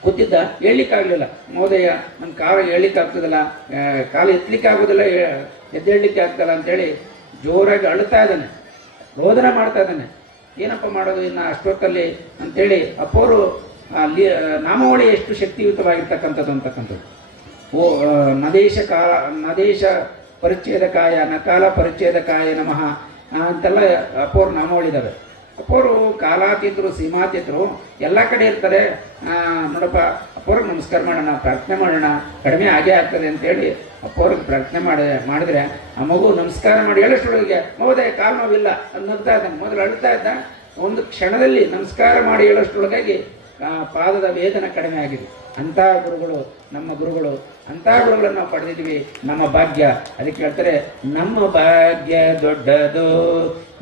ಕೂತಿದ್ದ, ಹೇಳಲಿಕ್ಕಾಗಲಿಲ್ಲ, ಮಹೋದಯ ನನ್ನ ಕಾಲು ಹೇಳಲಿಕ್ಕೆ ಆಗ್ತದಲ್ಲ, ಕಾಲು ಎತ್ತಲಿಕ್ಕೆ ಆಗೋದಿಲ್ಲ, ಎದ್ದೇಳಲಿಕ್ಕೆ ಆಗ್ತಲ್ಲ ಅಂತೇಳಿ ಜೋರಾಗಿ ಅಳ್ತಾ ಇದ್ದಾನೆ, ರೋದನ ಮಾಡ್ತಾ ಇದ್ದಾನೆ. ಏನಪ್ಪ ಮಾಡೋದು ಇನ್ನು ಅಷ್ಟೊತ್ತಲ್ಲಿ ಅಂತೇಳಿ ಅಪ್ಪೋರು ಅಲ್ಲಿ ನಾಮಾವಳಿ ಎಷ್ಟು ಶಕ್ತಿಯುತವಾಗಿರ್ತಕ್ಕಂಥದ್ದು ಅಂತಕ್ಕಂಥದ್ದು. ನದೇಶ ಪರಿಚ್ಛೇದಕಾಯ ನಕಾಲ ಪರಿಚ್ಛೇದಕಾಯ ನಮಃ ಅಂತೆಲ್ಲ ಅಪ್ಪೋರು ನಾಮಾವಳಿದಾವೆ. ಅಪ್ಪೋರು ಕಾಲಾತೀತರು, ಸೀಮಾತೀತರು, ಎಲ್ಲ ಕಡೆ ಇರ್ತಾರೆ. ನೋಡಪ್ಪ ಅಪ್ಪೋರಿಗೆ ನಮಸ್ಕಾರ ಮಾಡೋಣ, ಪ್ರಾರ್ಥನೆ ಮಾಡೋಣ, ಕಡಿಮೆ ಆಗೇ ಆಗ್ತದೆ ಅಂತೇಳಿ ಅಪ್ಪೋರಿಗೆ ಪ್ರಾರ್ಥನೆ ಮಾಡಿದ್ರೆ ಆ ಮಗು ನಮಸ್ಕಾರ ಮಾಡಿ ಹೇಳೋಷ್ಟೊಳಗೆ ಮಹೋದಯ ಕಾಲು ನೋವಿಲ್ಲ ಅದು ನಗ್ತಾ ಇದ್ದಾನೆ. ಮೊದಲು ಅಳ್ತಾ ಇದ್ದ, ಒಂದು ಕ್ಷಣದಲ್ಲಿ ನಮಸ್ಕಾರ ಮಾಡಿ ಹೇಳೋಷ್ಟೊಳಗಾಗಿ ಪಾದದ ವೇದನ ಕಡಿಮೆ ಆಗಿದೆ. ಅಂತಹ ಗುರುಗಳು ನಮ್ಮ ಗುರುಗಳು, ಅಂತಹ ಗುರುಗಳನ್ನು ನಾವು ಪಡೆದಿದ್ವಿ. ನಮ್ಮ ಭಾಗ್ಯ. ಅದಕ್ಕೆ ಹೇಳ್ತಾರೆ, ನಮ್ಮ ಭಾಗ್ಯ ದೊಡ್ಡದು,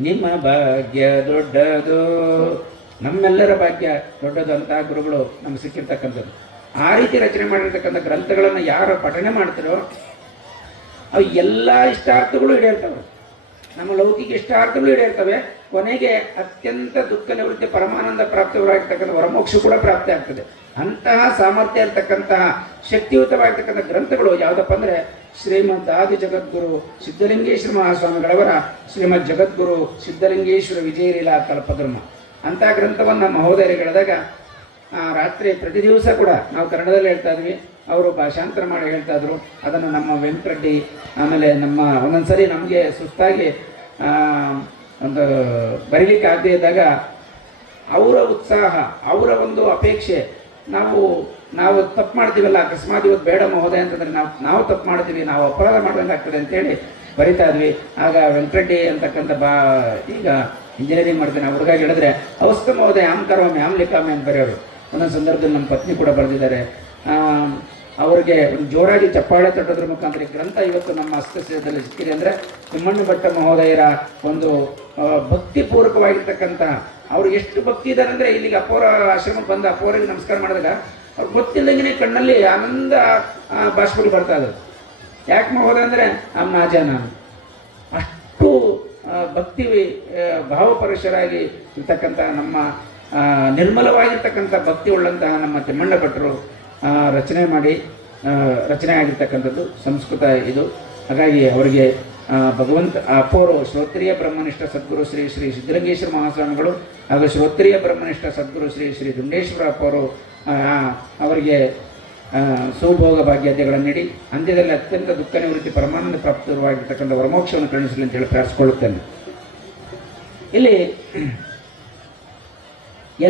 ನಿಮ್ಮ ಭಾಗ್ಯ ದೊಡ್ಡದು, ನಮ್ಮೆಲ್ಲರ ಭಾಗ್ಯ ದೊಡ್ಡದು. ಅಂತಹ ಗುರುಗಳು ನಮ್ಗೆ ಸಿಕ್ಕಿರ್ತಕ್ಕಂಥದ್ದು. ಆ ರೀತಿ ರಚನೆ ಮಾಡಿರ್ತಕ್ಕಂಥ ಗ್ರಂಥಗಳನ್ನು ಯಾರು ಪಠನೆ ಮಾಡ್ತಾರೋ ಅವು ಎಲ್ಲ ಇಷ್ಟಾರ್ಥಗಳು ಈಡೇರ್ತವೆ. ನಮ್ಮ ಲೌಕಿಕ ಇಷ್ಟಾರ್ಥಗಳು ಈಡೇರ್ತವೆ. ಕೊನೆಗೆ ಅತ್ಯಂತ ದುಃಖ ನಿವೃತ್ತಿ ಪರಮಾನಂದ ಪ್ರಾಪ್ತವಾಗಿರ್ತಕ್ಕಂಥ ವರಮೋಕ್ಷ ಕೂಡ ಪ್ರಾಪ್ತಿ ಆಗ್ತದೆ. ಅಂತಹ ಸಾಮರ್ಥ್ಯ ಇರ್ತಕ್ಕಂತಹ ಶಕ್ತಿಯುತವಾಗಿರ್ತಕ್ಕಂಥ ಗ್ರಂಥಗಳು ಯಾವುದಪ್ಪ ಅಂದರೆ ಶ್ರೀಮದ್ ಆದಿ ಜಗದ್ಗುರು ಸಿದ್ಧಲಿಂಗೇಶ್ವರ ಮಹಾಸ್ವಾಮಿಗಳವರ ಶ್ರೀಮದ್ ಜಗದ್ಗುರು ಸಿದ್ಧಲಿಂಗೇಶ್ವರ ವಿಜಯಲೀಲಾ ಕಲ್ಪದ್ರುಮ. ಅಂತಹ ಗ್ರಂಥವನ್ನು ಮಹೋದಯರಿಗೆ ಹೇಳಿದಾಗ ರಾತ್ರಿ ಪ್ರತಿ ದಿವಸ ಕೂಡ ನಾವು ಕನ್ನಡದಲ್ಲಿ ಹೇಳ್ತಾ ಇದ್ವಿ, ಅವರು ಭಾಷಾಂತರ ಮಾಡಿ ಹೇಳ್ತಾ ಇದ್ರು. ಅದನ್ನು ನಮ್ಮ ವೆಂಕಟರೆಡ್ಡಿ, ಆಮೇಲೆ ನಮ್ಮ ಒಂದೊಂದ್ಸರಿ ನಮಗೆ ಸುಸ್ತಾಗಿ ಒಂದು ಬರೀಲಿಕ್ಕೆ ಆಗದೇ ಇದ್ದಾಗ ಅವರ ಉತ್ಸಾಹ, ಅವರ ಒಂದು ಅಪೇಕ್ಷೆ, ನಾವು ನಾವು ತಪ್ಪು ಮಾಡ್ತೀವಲ್ಲ, ಅಕಸ್ಮಾತ್ ಇವತ್ತು ಬೇಡ ಮಹೋದಯ ಅಂತಂದ್ರೆ ನಾವು ತಪ್ಪು ಮಾಡ್ತೀವಿ, ನಾವು ಅಪರಾಧ ಮಾಡ್ದಂಗೆ ಆಗ್ತದೆ ಅಂತೇಳಿ ಬರಿತಾ ಇದ್ವಿ. ಆಗ ವೆಂಕಟರೆಡ್ಡಿ ಅಂತಕ್ಕಂಥ ಈಗ ಇಂಜಿನಿಯರಿಂಗ್ ಮಾಡ್ತೇನೆ ಆ ಹುಡುಗ ಹೇಳಿದ್ರೆ ಅವಸ್ಥ ಮಹೋದಯ ಆಮ್ ಕರೋಮಿ ಆಮ್ ಲಿಖಾಮಿ ಅಂತ ಬರೆಯೋರು. ಒಂದೊಂದು ಸಂದರ್ಭದಲ್ಲಿ ನಮ್ಮ ಪತ್ನಿ ಕೂಡ ಬರೆದಿದ್ದಾರೆ. ಅವರಿಗೆ ಒಂದು ಜೋರಾಗಿ ಚಪ್ಪಾಳೆ ತಟ್ಟೋದ್ರ ಮುಖಾಂತರ ಗ್ರಂಥ ಇವತ್ತು ನಮ್ಮ ಹಸ್ತಕ್ಷೇತ್ರದಲ್ಲಿ ಸಿಕ್ಕಿದೆ ಅಂದರೆ ತಿಮ್ಮಣ್ಣ ಭಟ್ಟ ಮಹೋದಯರ ಒಂದು ಭಕ್ತಿಪೂರ್ವಕವಾಗಿರ್ತಕ್ಕಂಥ, ಅವ್ರು ಎಷ್ಟು ಭಕ್ತಿ ಇದ್ದಾರೆ ಅಂದರೆ ಇಲ್ಲಿಗೆ ಅಪೋರ ಆಶ್ರಮಕ್ಕೆ ಬಂದು ಅಪೋರಿಗೆ ನಮಸ್ಕಾರ ಮಾಡಿದಾಗ ಅವ್ರು ಗೊತ್ತಿಲ್ಲದಂಗೆ ಕಣ್ಣಲ್ಲಿ ಆನಂದ ಬಾಷ್ಪಗಳು ಬರ್ತಾ ಇದ್ರು. ಯಾಕೆ ಮಹೋದಯ ಅಂದರೆ ನಾಜಾನ ಅಷ್ಟು ಭಕ್ತಿ ಭಾವಪರಶರಾಗಿ ಇರ್ತಕ್ಕಂಥ ನಮ್ಮ ನಿರ್ಮಲವಾಗಿರ್ತಕ್ಕಂಥ ಭಕ್ತಿ ಉಳ್ಳಂತಹ ನಮ್ಮ ತಿಮ್ಮಣ್ಣ ಭಟ್ರು ರಚನೆ ಆಗಿರ್ತಕ್ಕಂಥದ್ದು ಸಂಸ್ಕೃತ ಇದು. ಹಾಗಾಗಿ ಅವರಿಗೆ ಭಗವಂತ ಅಪೋರು ಶ್ರೋತ್ರಿಯ ಬ್ರಹ್ಮನಿಷ್ಠ ಸದ್ಗುರು ಶ್ರೀ ಶ್ರೀ ಸಿದ್ಧಲಿಂಗೇಶ್ವರ ಮಹಾಸ್ವಾಮಿಗಳು ಹಾಗೂ ಶ್ರೋತ್ರಿಯ ಬ್ರಹ್ಮನಿಷ್ಠ ಸದ್ಗುರು ಶ್ರೀ ಶ್ರೀ ದುಂಡೇಶ್ವರ ಅಪ್ಪರು ಅವರಿಗೆ ಸುಭೋಗ ಭಾಗ್ಯತೆಗಳನ್ನು ನೀಡಿ ಅಂತ್ಯದಲ್ಲಿ ಅತ್ಯಂತ ದುಃಖ ನಿವೃತ್ತಿ ಪರಮಾನಂದ ಪ್ರಾಪ್ತವಾಗಿರ್ತಕ್ಕಂಥ ವರಮೋಕ್ಷವನ್ನು ಕರುಣಿಸಲಿ ಅಂತೇಳಿ ಪ್ರಾರ್ಥಿಸಿಕೊಳ್ಳುತ್ತೇನೆ. ಇಲ್ಲಿ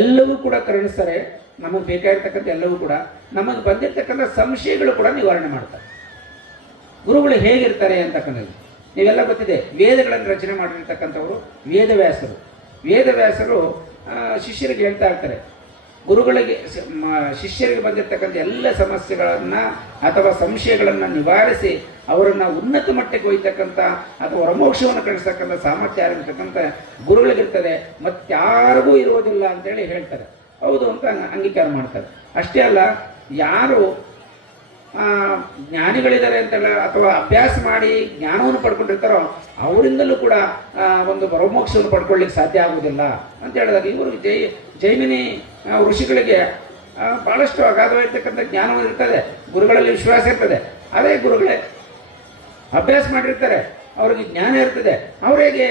ಎಲ್ಲವೂ ಕೂಡ ಕರುಣಿಸ್ತಾರೆ, ನಮಗೆ ಬೇಕಾಗಿರ್ತಕ್ಕಂಥ ಎಲ್ಲವೂ ಕೂಡ, ನಮಗೆ ಬಂದಿರತಕ್ಕಂಥ ಸಂಶಯಗಳು ಕೂಡ ನಿವಾರಣೆ ಮಾಡ್ತಾರೆ. ಗುರುಗಳು ಹೇಗಿರ್ತಾರೆ ಅಂತಕ್ಕಂಥದ್ದು ನೀವೆಲ್ಲ ಗೊತ್ತಿದೆ. ವೇದಗಳನ್ನು ರಚನೆ ಮಾಡಿರ್ತಕ್ಕಂಥವರು ವೇದವ್ಯಾಸರು ಶಿಷ್ಯರಿಗೆ ಹೇಳ್ತಾ ಇರ್ತಾರೆ, ಗುರುಗಳಿಗೆ ಶಿಷ್ಯರಿಗೆ ಬಂದಿರತಕ್ಕಂಥ ಎಲ್ಲ ಸಮಸ್ಯೆಗಳನ್ನು ಅಥವಾ ಸಂಶಯಗಳನ್ನು ನಿವಾರಿಸಿ ಅವರನ್ನು ಉನ್ನತ ಮಟ್ಟಕ್ಕೆ ಒಯ್ತಕ್ಕಂಥ ಅಥವಾ ವರಮೋಕ್ಷವನ್ನು ಕಳಿಸ್ತಕ್ಕಂಥ ಸಾಮರ್ಥ್ಯ ಆಗಿರ್ತಕ್ಕಂಥ ಗುರುಗಳಿಗಿರ್ತದೆ, ಮತ್ತಾರಿಗೂ ಇರೋದಿಲ್ಲ ಅಂತೇಳಿ ಹೇಳ್ತಾರೆ. ಹೌದು ಅಂತ ಅಂಗೀಕಾರ ಮಾಡ್ತಾರೆ. ಅಷ್ಟೇ ಅಲ್ಲ, ಯಾರು ಜ್ಞಾನಿಗಳಿದ್ದಾರೆ ಅಂತೆಲ್ಲ ಅಥವಾ ಅಭ್ಯಾಸ ಮಾಡಿ ಜ್ಞಾನವನ್ನು ಪಡ್ಕೊಂಡಿರ್ತಾರೋ ಅವರಿಂದಲೂ ಕೂಡ ಒಂದು ವರಮೋಕ್ಷವನ್ನು ಪಡ್ಕೊಳ್ಳಿಕ್ಕೆ ಸಾಧ್ಯ ಆಗುವುದಿಲ್ಲ ಅಂತ ಹೇಳಿದಾಗ ಇವರು ಜೈಮಿನಿ ಋಷಿಗಳಿಗೆ ಬಹಳಷ್ಟು ಅಗಾಧವಾಗಿರ್ತಕ್ಕಂಥ ಜ್ಞಾನವನ್ನು ಇರ್ತದೆ, ಗುರುಗಳಲ್ಲಿ ವಿಶ್ವಾಸ ಇರ್ತದೆ. ಅದೇ ಗುರುಗಳೇ ಅಭ್ಯಾಸ ಮಾಡಿರ್ತಾರೆ, ಅವ್ರಿಗೆ ಜ್ಞಾನ ಇರ್ತದೆ, ಅವರಿಗೆ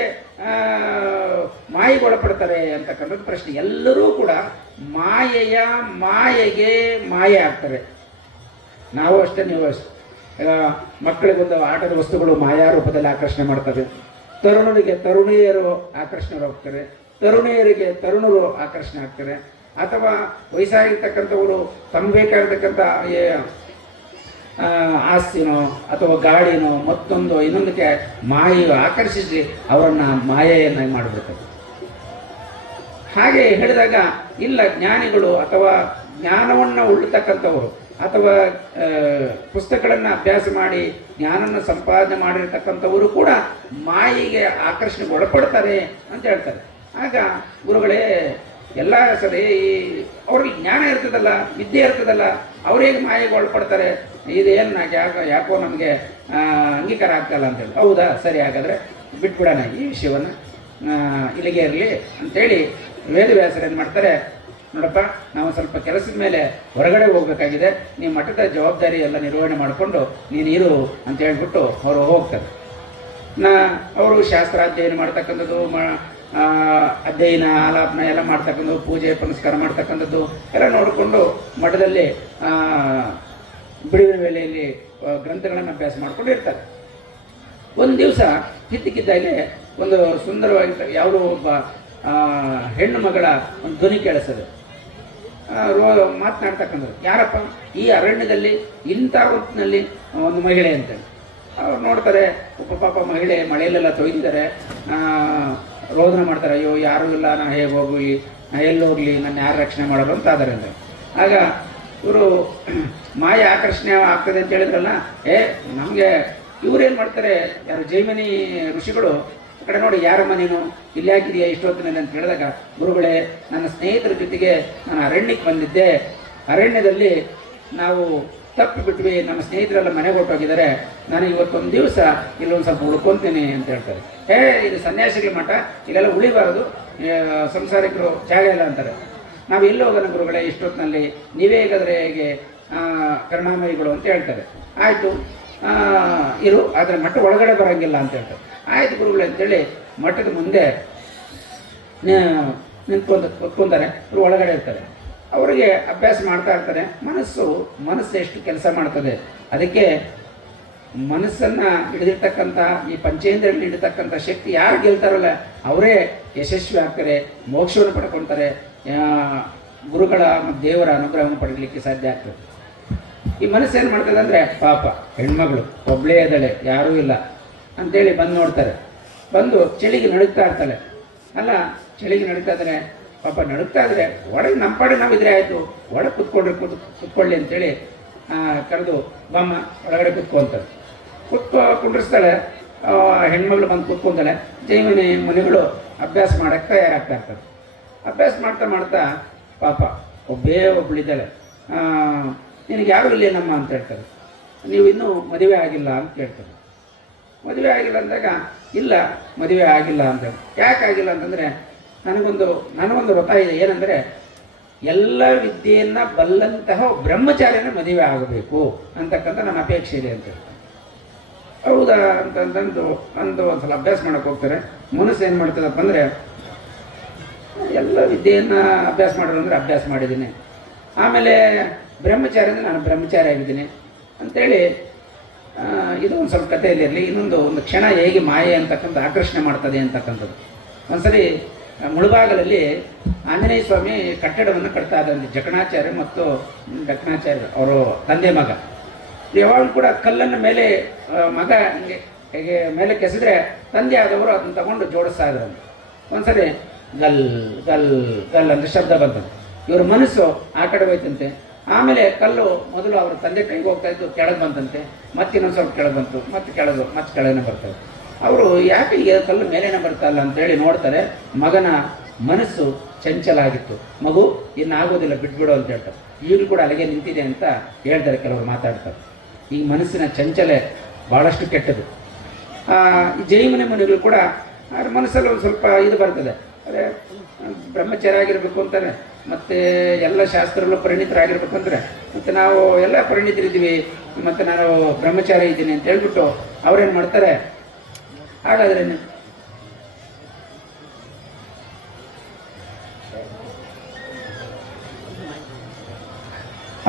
ಮಾಯೆಗೆ ಒಳಪಡ್ತಾರೆ ಅಂತಕ್ಕಂಥದ್ದು ಪ್ರಶ್ನೆ. ಎಲ್ಲರೂ ಕೂಡ ಮಾಯೆಗೆ ಮಾಯೆ ಆಗ್ತಾರೆ. ನಾವು ಅಷ್ಟೇ, ನೀವು ಅಷ್ಟೇ. ಮಕ್ಕಳಿಗೊಂದು ಆಟದ ವಸ್ತುಗಳು ಮಾಯಾ ರೂಪದಲ್ಲಿ ಆಕರ್ಷಣೆ ಮಾಡ್ತವೆ. ತರುಣರಿಗೆ ತರುಣಿಯರು ಆಕರ್ಷಣೆ ಹೋಗ್ತಾರೆ, ತರುಣಿಯರಿಗೆ ತರುಣರು ಆಕರ್ಷಣೆ ಆಗ್ತಾರೆ. ಅಥವಾ ವಯಸ್ಸಾಗಿರ್ತಕ್ಕಂಥವರು ತಮ್ಗೆ ಬೇಕಾಗಿರ್ತಕ್ಕಂಥ ಆಸ್ತಿನೋ ಅಥವಾ ಗಾಡಿನೋ ಮತ್ತೊಂದು ಇನ್ನೊಂದಕ್ಕೆ ಮಾಯೆಯು ಆಕರ್ಷಿಸಿ ಅವರನ್ನು ಮಾಯೆಯನ್ನಾಗಿ ಮಾಡಿಬಿಡ್ತಾರೆ. ಹಾಗೆ ಹೇಳಿದಾಗ ಇಲ್ಲ, ಜ್ಞಾನಿಗಳು ಅಥವಾ ಜ್ಞಾನವನ್ನು ಉಳ್ಳತಕ್ಕಂಥವರು ಅಥವಾ ಪುಸ್ತಕಗಳನ್ನು ಅಭ್ಯಾಸ ಮಾಡಿ ಜ್ಞಾನವನ್ನು ಸಂಪಾದನೆ ಮಾಡಿರ್ತಕ್ಕಂಥವರು ಕೂಡ ಮಾಯೆಗೆ ಆಕರ್ಷಣೆಗೆ ಒಳಪಡ್ತಾರೆ ಅಂತ ಹೇಳ್ತಾರೆ. ಆಗ ಗುರುಗಳೇ ಎಲ್ಲ ಸರಿ ಅವ್ರಿಗೆ ಜ್ಞಾನ ಇರ್ತದಲ್ಲ, ವಿದ್ಯೆ ಇರ್ತದಲ್ಲ, ಅವ್ರೇಗೆ ಮಾಯೆಗೆ ಒಳಪಡ್ತಾರೆ, ಇದೇನು ಯಾಕೋ ನಮಗೆ ಅಂಗೀಕಾರ ಆಗ್ತಲ್ಲ ಅಂತೇಳಿ. ಹೌದಾ, ಸರಿ, ಹಾಗಾದರೆ ಬಿಟ್ಬಿಡೋಣ ಈ ವಿಷಯವನ್ನು, ಇಲ್ಲಿಗೆ ಇರಲಿ ಅಂತೇಳಿ ವೇದವ್ಯಾಸರು ಏನು ಮಾಡ್ತಾರೆ, ನೋಡಪ್ಪ ನಾವು ಸ್ವಲ್ಪ ಕೆಲಸದ ಮೇಲೆ ಹೊರಗಡೆ ಹೋಗ್ಬೇಕಾಗಿದೆ, ನೀವು ಮಠದ ಜವಾಬ್ದಾರಿ ಎಲ್ಲ ನಿರ್ವಹಣೆ ಮಾಡಿಕೊಂಡು ನೀನು ಇರು ಅಂತ ಹೇಳ್ಬಿಟ್ಟು ಅವರು ಹೋಗ್ತಾರೆ. ಅವರು ಶಾಸ್ತ್ರಾಧ್ಯಯನ ಮಾಡ್ತಕ್ಕಂಥದ್ದು, ಅಧ್ಯಯನ ಆಲಾಪನ ಎಲ್ಲ ಮಾಡ್ತಕ್ಕಂಥದ್ದು, ಪೂಜೆ ಪುನಸ್ಕಾರ ಮಾಡ್ತಕ್ಕಂಥದ್ದು ಎಲ್ಲ ನೋಡಿಕೊಂಡು ಮಠದಲ್ಲಿ ಬಿಡುವಿನ ವೇಳೆಯಲ್ಲಿ ಗ್ರಂಥಗಳನ್ನು ಅಭ್ಯಾಸ ಮಾಡ್ಕೊಂಡು ಇರ್ತಾರೆ. ಒಂದು ದಿವಸ ಇದ್ದಕ್ಕಿದ್ದಾಗೆ ಒಂದು ಸುಂದರವಾಗಿರ್ತ ಯಾವುದೋ ಒಬ್ಬ ಹೆಣ್ಣು ಮಗಳ ಒಂದು ಧ್ವನಿ ಕೇಳಿಸೋದು, ಮಾತನಾಡ್ತಕ್ಕಂಥದ್ದು. ಯಾರಪ್ಪ ಈ ಅರಣ್ಯದಲ್ಲಿ ಇಂಥ ಹೊತ್ತಿನಲ್ಲಿ ಒಂದು ಮಹಿಳೆ ಅಂತೇಳಿ ಅವ್ರು ನೋಡ್ತಾರೆ. ಒಬ್ಬ ಪಾಪ ಮಹಿಳೆ ಮಳೆಯಲ್ಲೆಲ್ಲ ತೊಯ್ದಿದ್ದಾರೆ, ರೋದನ ಮಾಡ್ತಾರೆ, ಅಯ್ಯೋ ಯಾರೂ ಇಲ್ಲ, ನಾನು ಹೇಗೆ ಹೋಗಲಿ, ನಾನು ಎಲ್ಲಿ ಹೋಗಲಿ, ನನ್ನ ಯಾರು ರಕ್ಷಣೆ ಮಾಡೋರು ಅಂತ ಆದರೆ ಅಂದರೆ. ಆಗ ಇವರು ಮಾಯ ಆಕರ್ಷಣೆ ಆಗ್ತದೆ ಅಂತ ಹೇಳಿದ್ರಲ್ಲ, ನಮಗೆ ಇವ್ರೇನು ಮಾಡ್ತಾರೆ, ಯಾರು ಜೈಮಿನಿ ಋಷಿಗಳು ಆ ಕಡೆ ನೋಡಿ, ಯಾರಮ್ಮ ನೀನು ಇಲ್ಲಿ ಹಾಕಿದೆಯಾ ಇಷ್ಟೊತ್ತಿನಲ್ಲಿ ಅಂತ ಹೇಳಿದಾಗ, ಗುರುಗಳೇ ನನ್ನ ಸ್ನೇಹಿತರ ಜೊತೆಗೆ ನಾನು ಅರಣ್ಯಕ್ಕೆ ಬಂದಿದ್ದೆ, ಅರಣ್ಯದಲ್ಲಿ ನಾವು ತಪ್ಪಿಬಿಟ್ವಿ, ನಮ್ಮ ಸ್ನೇಹಿತರೆಲ್ಲ ಮನೆಗೆ ಹೊರಟೋಗಿದ್ದಾರೆ, ನಾನು ಇವತ್ತೊಂದು ದಿವಸ ಇಲ್ಲೊಂದು ಸ್ವಲ್ಪ ಉಳ್ಕೊತೀನಿ ಅಂತ ಹೇಳ್ತಾರೆ. ಇದು ಸನ್ಯಾಸಿಗಳ ಮಠ, ಇಲ್ಲೆಲ್ಲ ಉಳಿಬಾರದು, ಸಂಸಾರಿಕರು ಜಾಗ ಇಲ್ಲ ಅಂತಾರೆ. ನಾವು ಎಲ್ಲಿ ಹೋಗೋಣ ಗುರುಗಳೇ ಇಷ್ಟೊತ್ತಿನಲ್ಲಿ, ನೀವೇ ಹೇಗಾದರೆ ಹೇಗೆ ಕರುಣಾಮಯಿಗಳು ಅಂತ ಹೇಳ್ತಾರೆ. ಆಯಿತು ಇರು, ಆದರೆ ಮಠ ಒಳಗಡೆ ಬರೋಂಗಿಲ್ಲ ಅಂತ ಹೇಳ್ತಾರೆ. ಆಯ್ತು ಗುರುಗಳೇ ಅಂತೇಳಿ ಮಠದ ಮುಂದೆ ಕೂತ್ಕೊಂತಾರೆ. ಇವರು ಒಳಗಡೆ ಇರ್ತಾರೆ, ಅವರಿಗೆ ಅಭ್ಯಾಸ ಮಾಡ್ತಾ ಇರ್ತಾರೆ. ಮನಸ್ಸು ಎಷ್ಟು ಕೆಲಸ ಮಾಡ್ತದೆ, ಅದಕ್ಕೆ ಮನಸ್ಸನ್ನು ಹಿಡಿದಿರ್ತಕ್ಕಂಥ ಈ ಪಂಚೇಂದ್ರಿಯಲ್ಲಿ ಹಿಡಿತಕ್ಕಂಥ ಶಕ್ತಿ ಯಾರು ಗೆಲ್ತಾರಲ್ಲ ಅವರೇ ಯಶಸ್ವಿ ಆಗ್ತಾರೆ, ಮೋಕ್ಷವನ್ನು ಪಡ್ಕೊತಾರೆ, ಗುರುಗಳ ಮತ್ತು ದೇವರ ಅನುಗ್ರಹವನ್ನು ಪಡೀಲಿಕ್ಕೆ ಸಾಧ್ಯ ಆಗ್ತದೆ. ಈ ಮನಸ್ಸು ಏನು ಮಾಡ್ತದೆ ಅಂದರೆ, ಪಾಪ ಹೆಣ್ಮಗಳು ಒಬ್ಬಳೇ ಇದ್ದಾಳೆ, ಯಾರೂ ಇಲ್ಲ ಅಂತೇಳಿ ಬಂದು ನೋಡ್ತಾರೆ. ಬಂದು ಚಳಿಗೆ ನಡುಗ್ತಾ ಇರ್ತಾಳೆ. ಅಲ್ಲ, ಚಳಿಗೆ ನಡುಗ್ತಾ ಇದ್ರೆ ಪಾಪ ನಡುಗ್ತಾ ಇದ್ರೆ ಒಳಗೆ ನಮ್ಮ ಪಾಡಿಗೆ ನಾವು ಇದ್ರೆ ಆಯಿತು, ಒಳಗೆ ಕುತ್ಕೊಳ್ಳಿ ಅಂತೇಳಿ ಕರೆದು ಬಮ್ಮ ಒಳಗಡೆ ಕುತ್ಕೊಂತಾರೆ. ಕುಂಡ್ರಿಸ್ತಾಳೆ. ಹೆಣ್ಮಗಳು ಬಂದು ಕುತ್ಕೊಂತಾಳೆ. ಜೈಮಿನಿ ಮುನಿಗಳು ಅಭ್ಯಾಸ ಮಾಡೋಕ್ಕೆ ತಯಾರಾಗ್ತಾ ಇರ್ತಾರೆ. ಅಭ್ಯಾಸ ಮಾಡ್ತಾ ಮಾಡ್ತಾ ಪಾಪ ಒಬ್ಬಳಿದ್ದಾಳೆ. ನಿನಗೆ ಯಾರು ಇಲ್ಲೇನಮ್ಮ ಅಂತ ಹೇಳ್ತಾರೆ. ನೀವು ಇನ್ನೂ ಮದುವೆ ಆಗಿಲ್ಲ ಅಂತ ಕೇಳ್ತಾರೆ. ಮದುವೆ ಆಗಿಲ್ಲ ಅಂದಾಗ, ಇಲ್ಲ ಮದುವೆ ಆಗಿಲ್ಲ ಅಂತ. ಯಾಕೆ ಆಗಿಲ್ಲ ಅಂತಂದರೆ, ನನಗೊಂದು ವ್ರತ ಇದೆ. ಏನಂದರೆ, ಎಲ್ಲ ವಿದ್ಯೆಯನ್ನು ಬಲ್ಲಂತಹ ಬ್ರಹ್ಮಚಾರಿನ ಮದುವೆ ಆಗಬೇಕು ಅಂತಕ್ಕಂಥ ನನ್ನ ಅಪೇಕ್ಷೆ ಇದೆ ಅಂತ ಹೇಳ್ತಾರೆ. ಹೌದಾ ಅಂತಂದು ಒಂದು ಸಲ ಅಭ್ಯಾಸ ಮಾಡೋಕ್ಕೆ ಹೋಗ್ತಾರೆ. ಮನಸ್ಸು ಏನು ಮಾಡ್ತದಪ್ಪ ಅಂದರೆ, ಎಲ್ಲ ವಿದ್ಯೆಯನ್ನು ಅಭ್ಯಾಸ ಮಾಡೋದಂದ್ರೆ ಅಭ್ಯಾಸ ಮಾಡಿದ್ದೀನಿ, ಆಮೇಲೆ ಬ್ರಹ್ಮಚಾರಿ ಅಂದರೆ ನಾನು ಬ್ರಹ್ಮಚಾರಿ ಆಗಿದ್ದೀನಿ ಅಂತೇಳಿ, ಇದು ಒಂದು ಸ್ವಲ್ಪ ಕಥೆಯಲ್ಲಿರಲಿ. ಒಂದು ಕ್ಷಣ ಹೇಗೆ ಮಾಯೆ ಅಂತಕ್ಕಂಥ ಆಕರ್ಷಣೆ ಮಾಡ್ತದೆ ಅಂತಕ್ಕಂಥದ್ದು. ಒಂದ್ಸರಿ ಮುಳುಬಾಗಲಲ್ಲಿ ಆಂಜನೇಯ ಸ್ವಾಮಿ ಕಟ್ಟಡವನ್ನು ಕಟ್ತಾ ಇದ್ದಂತೆ. ಜಕಣಾಚಾರ್ಯ ಮತ್ತು ದಕ್ಷಿಣಾಚಾರ್ಯ ಅವರು ತಂದೆ ಮಗ. ಯಾವಾಗಲೂ ಕೂಡ ಕಲ್ಲನ್ನು ಮೇಲೆ ಮಗ ಹೇಗೆ ಮೇಲೆ ಕೆಸಿದ್ರೆ ತಂದೆ ಆದವರು ಅದನ್ನು ತಗೊಂಡು ಜೋಡಿಸ್ತಾ ಇದ್ರಂತೆ. ಒಂದ್ಸರಿ ಗಲ್ ಗಲ್ ಗಲ್ ಅಂತ ಶಬ್ದ ಬಂತಂತೆ. ಇವ್ರ ಮನಸ್ಸು ಆ ಕಡೆ ಹೋಯ್ತಂತೆ. ಆಮೇಲೆ ಕಲ್ಲು ಮೊದಲು ಅವ್ರ ತಂದೆ ಕೈಗೆ ಹೋಗ್ತಾ ಇದ್ದು ಕೆಳಗೆ ಬಂತಂತೆ. ಮತ್ತೆ ಇನ್ನೊಂದು ಸ್ವಲ್ಪ ಕೆಳಗೆ ಬಂತು, ಮತ್ತೆ ಕೆಳಗನೆ ಬರ್ತದೆ. ಅವರು ಯಾಕೆ ಈಗ ಕಲ್ಲು ಮೇಲೇನೆ ಬರ್ತಾ ಇಲ್ಲ ಅಂತೇಳಿ ನೋಡ್ತಾರೆ. ಮಗನ ಮನಸ್ಸು ಚಂಚಲ ಆಗಿತ್ತು. ಮಗು ಇನ್ನಾಗೋದಿಲ್ಲ, ಬಿಟ್ಬಿಡು ಅಂತ ಹೇಳ್ತಾರೆ. ಈಗಲೂ ಕೂಡ ಅಲ್ಲಿಗೆ ನಿಂತಿದೆ ಅಂತ ಹೇಳ್ತಾರೆ, ಕೆಲವರು ಮಾತಾಡ್ತಾರೆ. ಈ ಮನಸ್ಸಿನ ಚಂಚಲೆ ಭಾಳಷ್ಟು ಕೆಟ್ಟದು. ಈ ಜೈಮಿನಿ ಮುನಿಗಳು ಕೂಡ ಅವ್ರ ಮನಸ್ಸಲ್ಲಿ ಒಂದು ಸ್ವಲ್ಪ ಇದು ಬರ್ತದೆ. ಅದೇ ಬ್ರಹ್ಮಚಾರಿ ಆಗಿರ್ಬೇಕು ಅಂತಾರೆ, ಮತ್ತು ಎಲ್ಲ ಶಾಸ್ತ್ರಗಳು ಪರಿಣಿತರಾಗಿರ್ಬೇಕು ಅಂದರೆ, ಮತ್ತು ನಾವು ಎಲ್ಲ ಪರಿಣಿತರಿದ್ದೀವಿ, ಮತ್ತು ನಾನು ಬ್ರಹ್ಮಚಾರಿ ಇದ್ದೀನಿ ಅಂತ ಹೇಳ್ಬಿಟ್ಟು ಅವ್ರೇನು ಮಾಡ್ತಾರೆ, ಹಾಗಾದ್ರೆ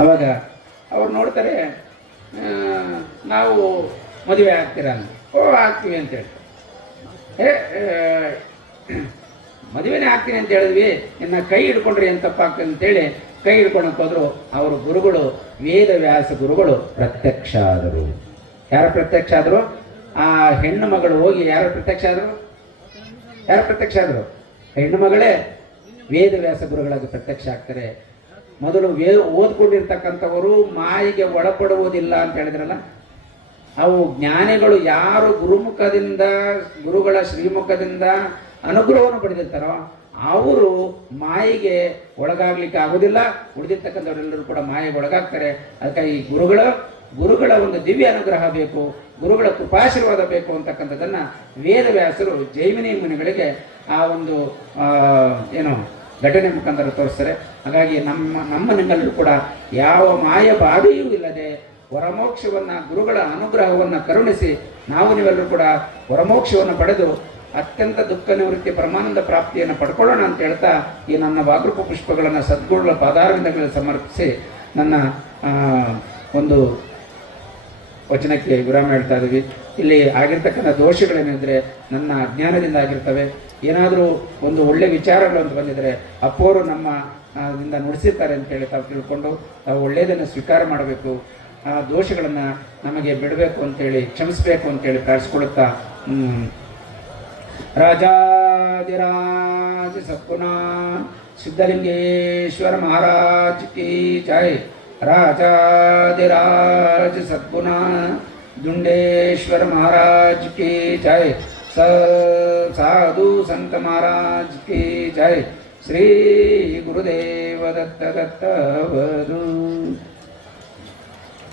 ಅವಾಗ ಅವ್ರು ನೋಡ್ತಾರೆ, ನಾವು ಮದುವೆ ಆಗ್ತೀರಾ ಅಂತ. ಆಗ್ತೀವಿ ಅಂತ ಹೇಳ್ತಾರೆ. ಮದುವೆನೇ ಆಗ್ತೀನಿ ಅಂತ ಹೇಳಿದ್ವಿ, ಇನ್ನು ಕೈ ಹಿಡ್ಕೊಂಡ್ರಿ ಎಂತಪ್ಪ ಅಂತೇಳಿ ಕೈ ಹಿಡ್ಕೊಳಕ್ ಹೋದ್ರು. ಅವರು ಗುರುಗಳು, ವೇದವ್ಯಾಸ ಗುರುಗಳು ಪ್ರತ್ಯಕ್ಷ ಆದರು. ಯಾರು ಪ್ರತ್ಯಕ್ಷ ಆದರು? ಆ ಹೆಣ್ಣು ಮಗಳು ಹೋಗಿ ಯಾರು ಪ್ರತ್ಯಕ್ಷ ಆದರು? ಹೆಣ್ಣು ಮಗಳೇ ವೇದವ್ಯಾಸ ಗುರುಗಳಾಗಿ ಪ್ರತ್ಯಕ್ಷ ಆಗ್ತಾರೆ. ಮೊದಲು ಓದ್ಕೊಂಡಿರ್ತಕ್ಕಂಥವರು ಮಾಯಿಗೆ ಒಳಪಡುವುದಿಲ್ಲ ಅಂತ ಹೇಳಿದ್ರಲ್ಲ, ಅವು ಜ್ಞಾನಿಗಳು ಯಾರು ಗುರುಮುಖದಿಂದ, ಗುರುಗಳ ಶ್ರೀಮುಖದಿಂದ ಅನುಗ್ರಹವನ್ನು ಪಡೆದಿರ್ತಾರೋ ಅವರು ಮಾಯಿಗೆ ಒಳಗಾಗ್ಲಿಕ್ಕೆ ಆಗೋದಿಲ್ಲ. ಉಳಿದಿರ್ತಕ್ಕಂಥವರೆಲ್ಲರೂ ಕೂಡ ಮಾಯಿಗೆ ಒಳಗಾಗ್ತಾರೆ. ಅದಕ್ಕಾಗಿ ಗುರುಗಳ ಒಂದು ದಿವ್ಯ ಅನುಗ್ರಹ ಬೇಕು, ಗುರುಗಳ ಕೃಪಾಶೀರ್ವಾದ ಬೇಕು ಅಂತಕ್ಕಂಥದ್ದನ್ನ ವೇದವ್ಯಾಸರು ಜೈಮಿನಿ ಮುನಿಗಳಿಗೆ ಆ ಒಂದು ಘಟನೆ ಮುಖಾಂತರ ತೋರಿಸ್ತಾರೆ. ಹಾಗಾಗಿ ನಮ್ಮ ನಿಮ್ಮೆಲ್ಲರೂ ಕೂಡ ಯಾವ ಮಾಯ ಬಾಧೆಯೂ ಇಲ್ಲದೆ ವರಮೋಕ್ಷವನ್ನು, ಗುರುಗಳ ಅನುಗ್ರಹವನ್ನು ಕರುಣಿಸಿ ನಾವು ನೀವೆಲ್ಲರೂ ಕೂಡ ವರಮೋಕ್ಷವನ್ನು ಪಡೆದು ಅತ್ಯಂತ ದುಃಖ ನಿವೃತ್ತಿ ಪರಮಾನಂದ ಪ್ರಾಪ್ತಿಯನ್ನು ಪಡ್ಕೊಳ್ಳೋಣ ಅಂತ ಹೇಳ್ತಾ ಈ ನನ್ನ ವಾಗೃಪ ಪುಷ್ಪಗಳನ್ನು ಸದ್ಗುರುಗಳ ಪಾದಾರವಿಂದಗಳಲ್ಲಿ ಸಮರ್ಪಿಸಿ ನನ್ನ ಒಂದು ವಚನಕ್ಕೆ ವಿರಾಮ ಹೇಳ್ತಾ ಇದ್ದೀವಿ. ಇಲ್ಲಿ ಆಗಿರ್ತಕ್ಕಂಥ ದೋಷಗಳೇನಿದ್ರೆ ನನ್ನ ಅಜ್ಞಾನದಿಂದ ಆಗಿರ್ತವೆ. ಏನಾದರೂ ಒಂದು ಒಳ್ಳೆ ವಿಚಾರಗಳು ಅಂತ ಬಂದಿದ್ರೆ ಅಪ್ಪೋರು ನಮ್ಮಿಂದ ನುಡಿಸಿರ್ತಾರೆ ಅಂತೇಳಿ ತಾವು ತಿಳ್ಕೊಂಡು ತಾವು ಒಳ್ಳೆಯದನ್ನು ಸ್ವೀಕಾರ ಮಾಡಬೇಕು. ಆ ದೋಷಗಳನ್ನು ನಮಗೆ ಬಿಡಬೇಕು ಅಂತೇಳಿ, ಕ್ಷಮಿಸಬೇಕು ಅಂತೇಳಿ ಪ್ರಾರ್ಥಿಸ್ಕೊಳ್ಳುತ್ತಾ ರಾಜಾದಿರಾಜ ಸದ್ಗುಣ ಸಿದ್ಧಲಿಂಗೇಶ್ವರ ಮಹಾರಾಜ್ ಕಿ ಜೈ. ರಾಜಾದಿರಾಜ ಸದ್ಗುಣ ದುಂಡೇಶ್ವರ ಮಹಾರಾಜ್ ಕಿ ಜೈ. ಸಾಧು ಸಂತ ಮಹಾರಾಜ್ ಕಿ ಜೈ. ಶ್ರೀ ಗುರುದೇವ ದತ್ತ ದತ್ತವದು.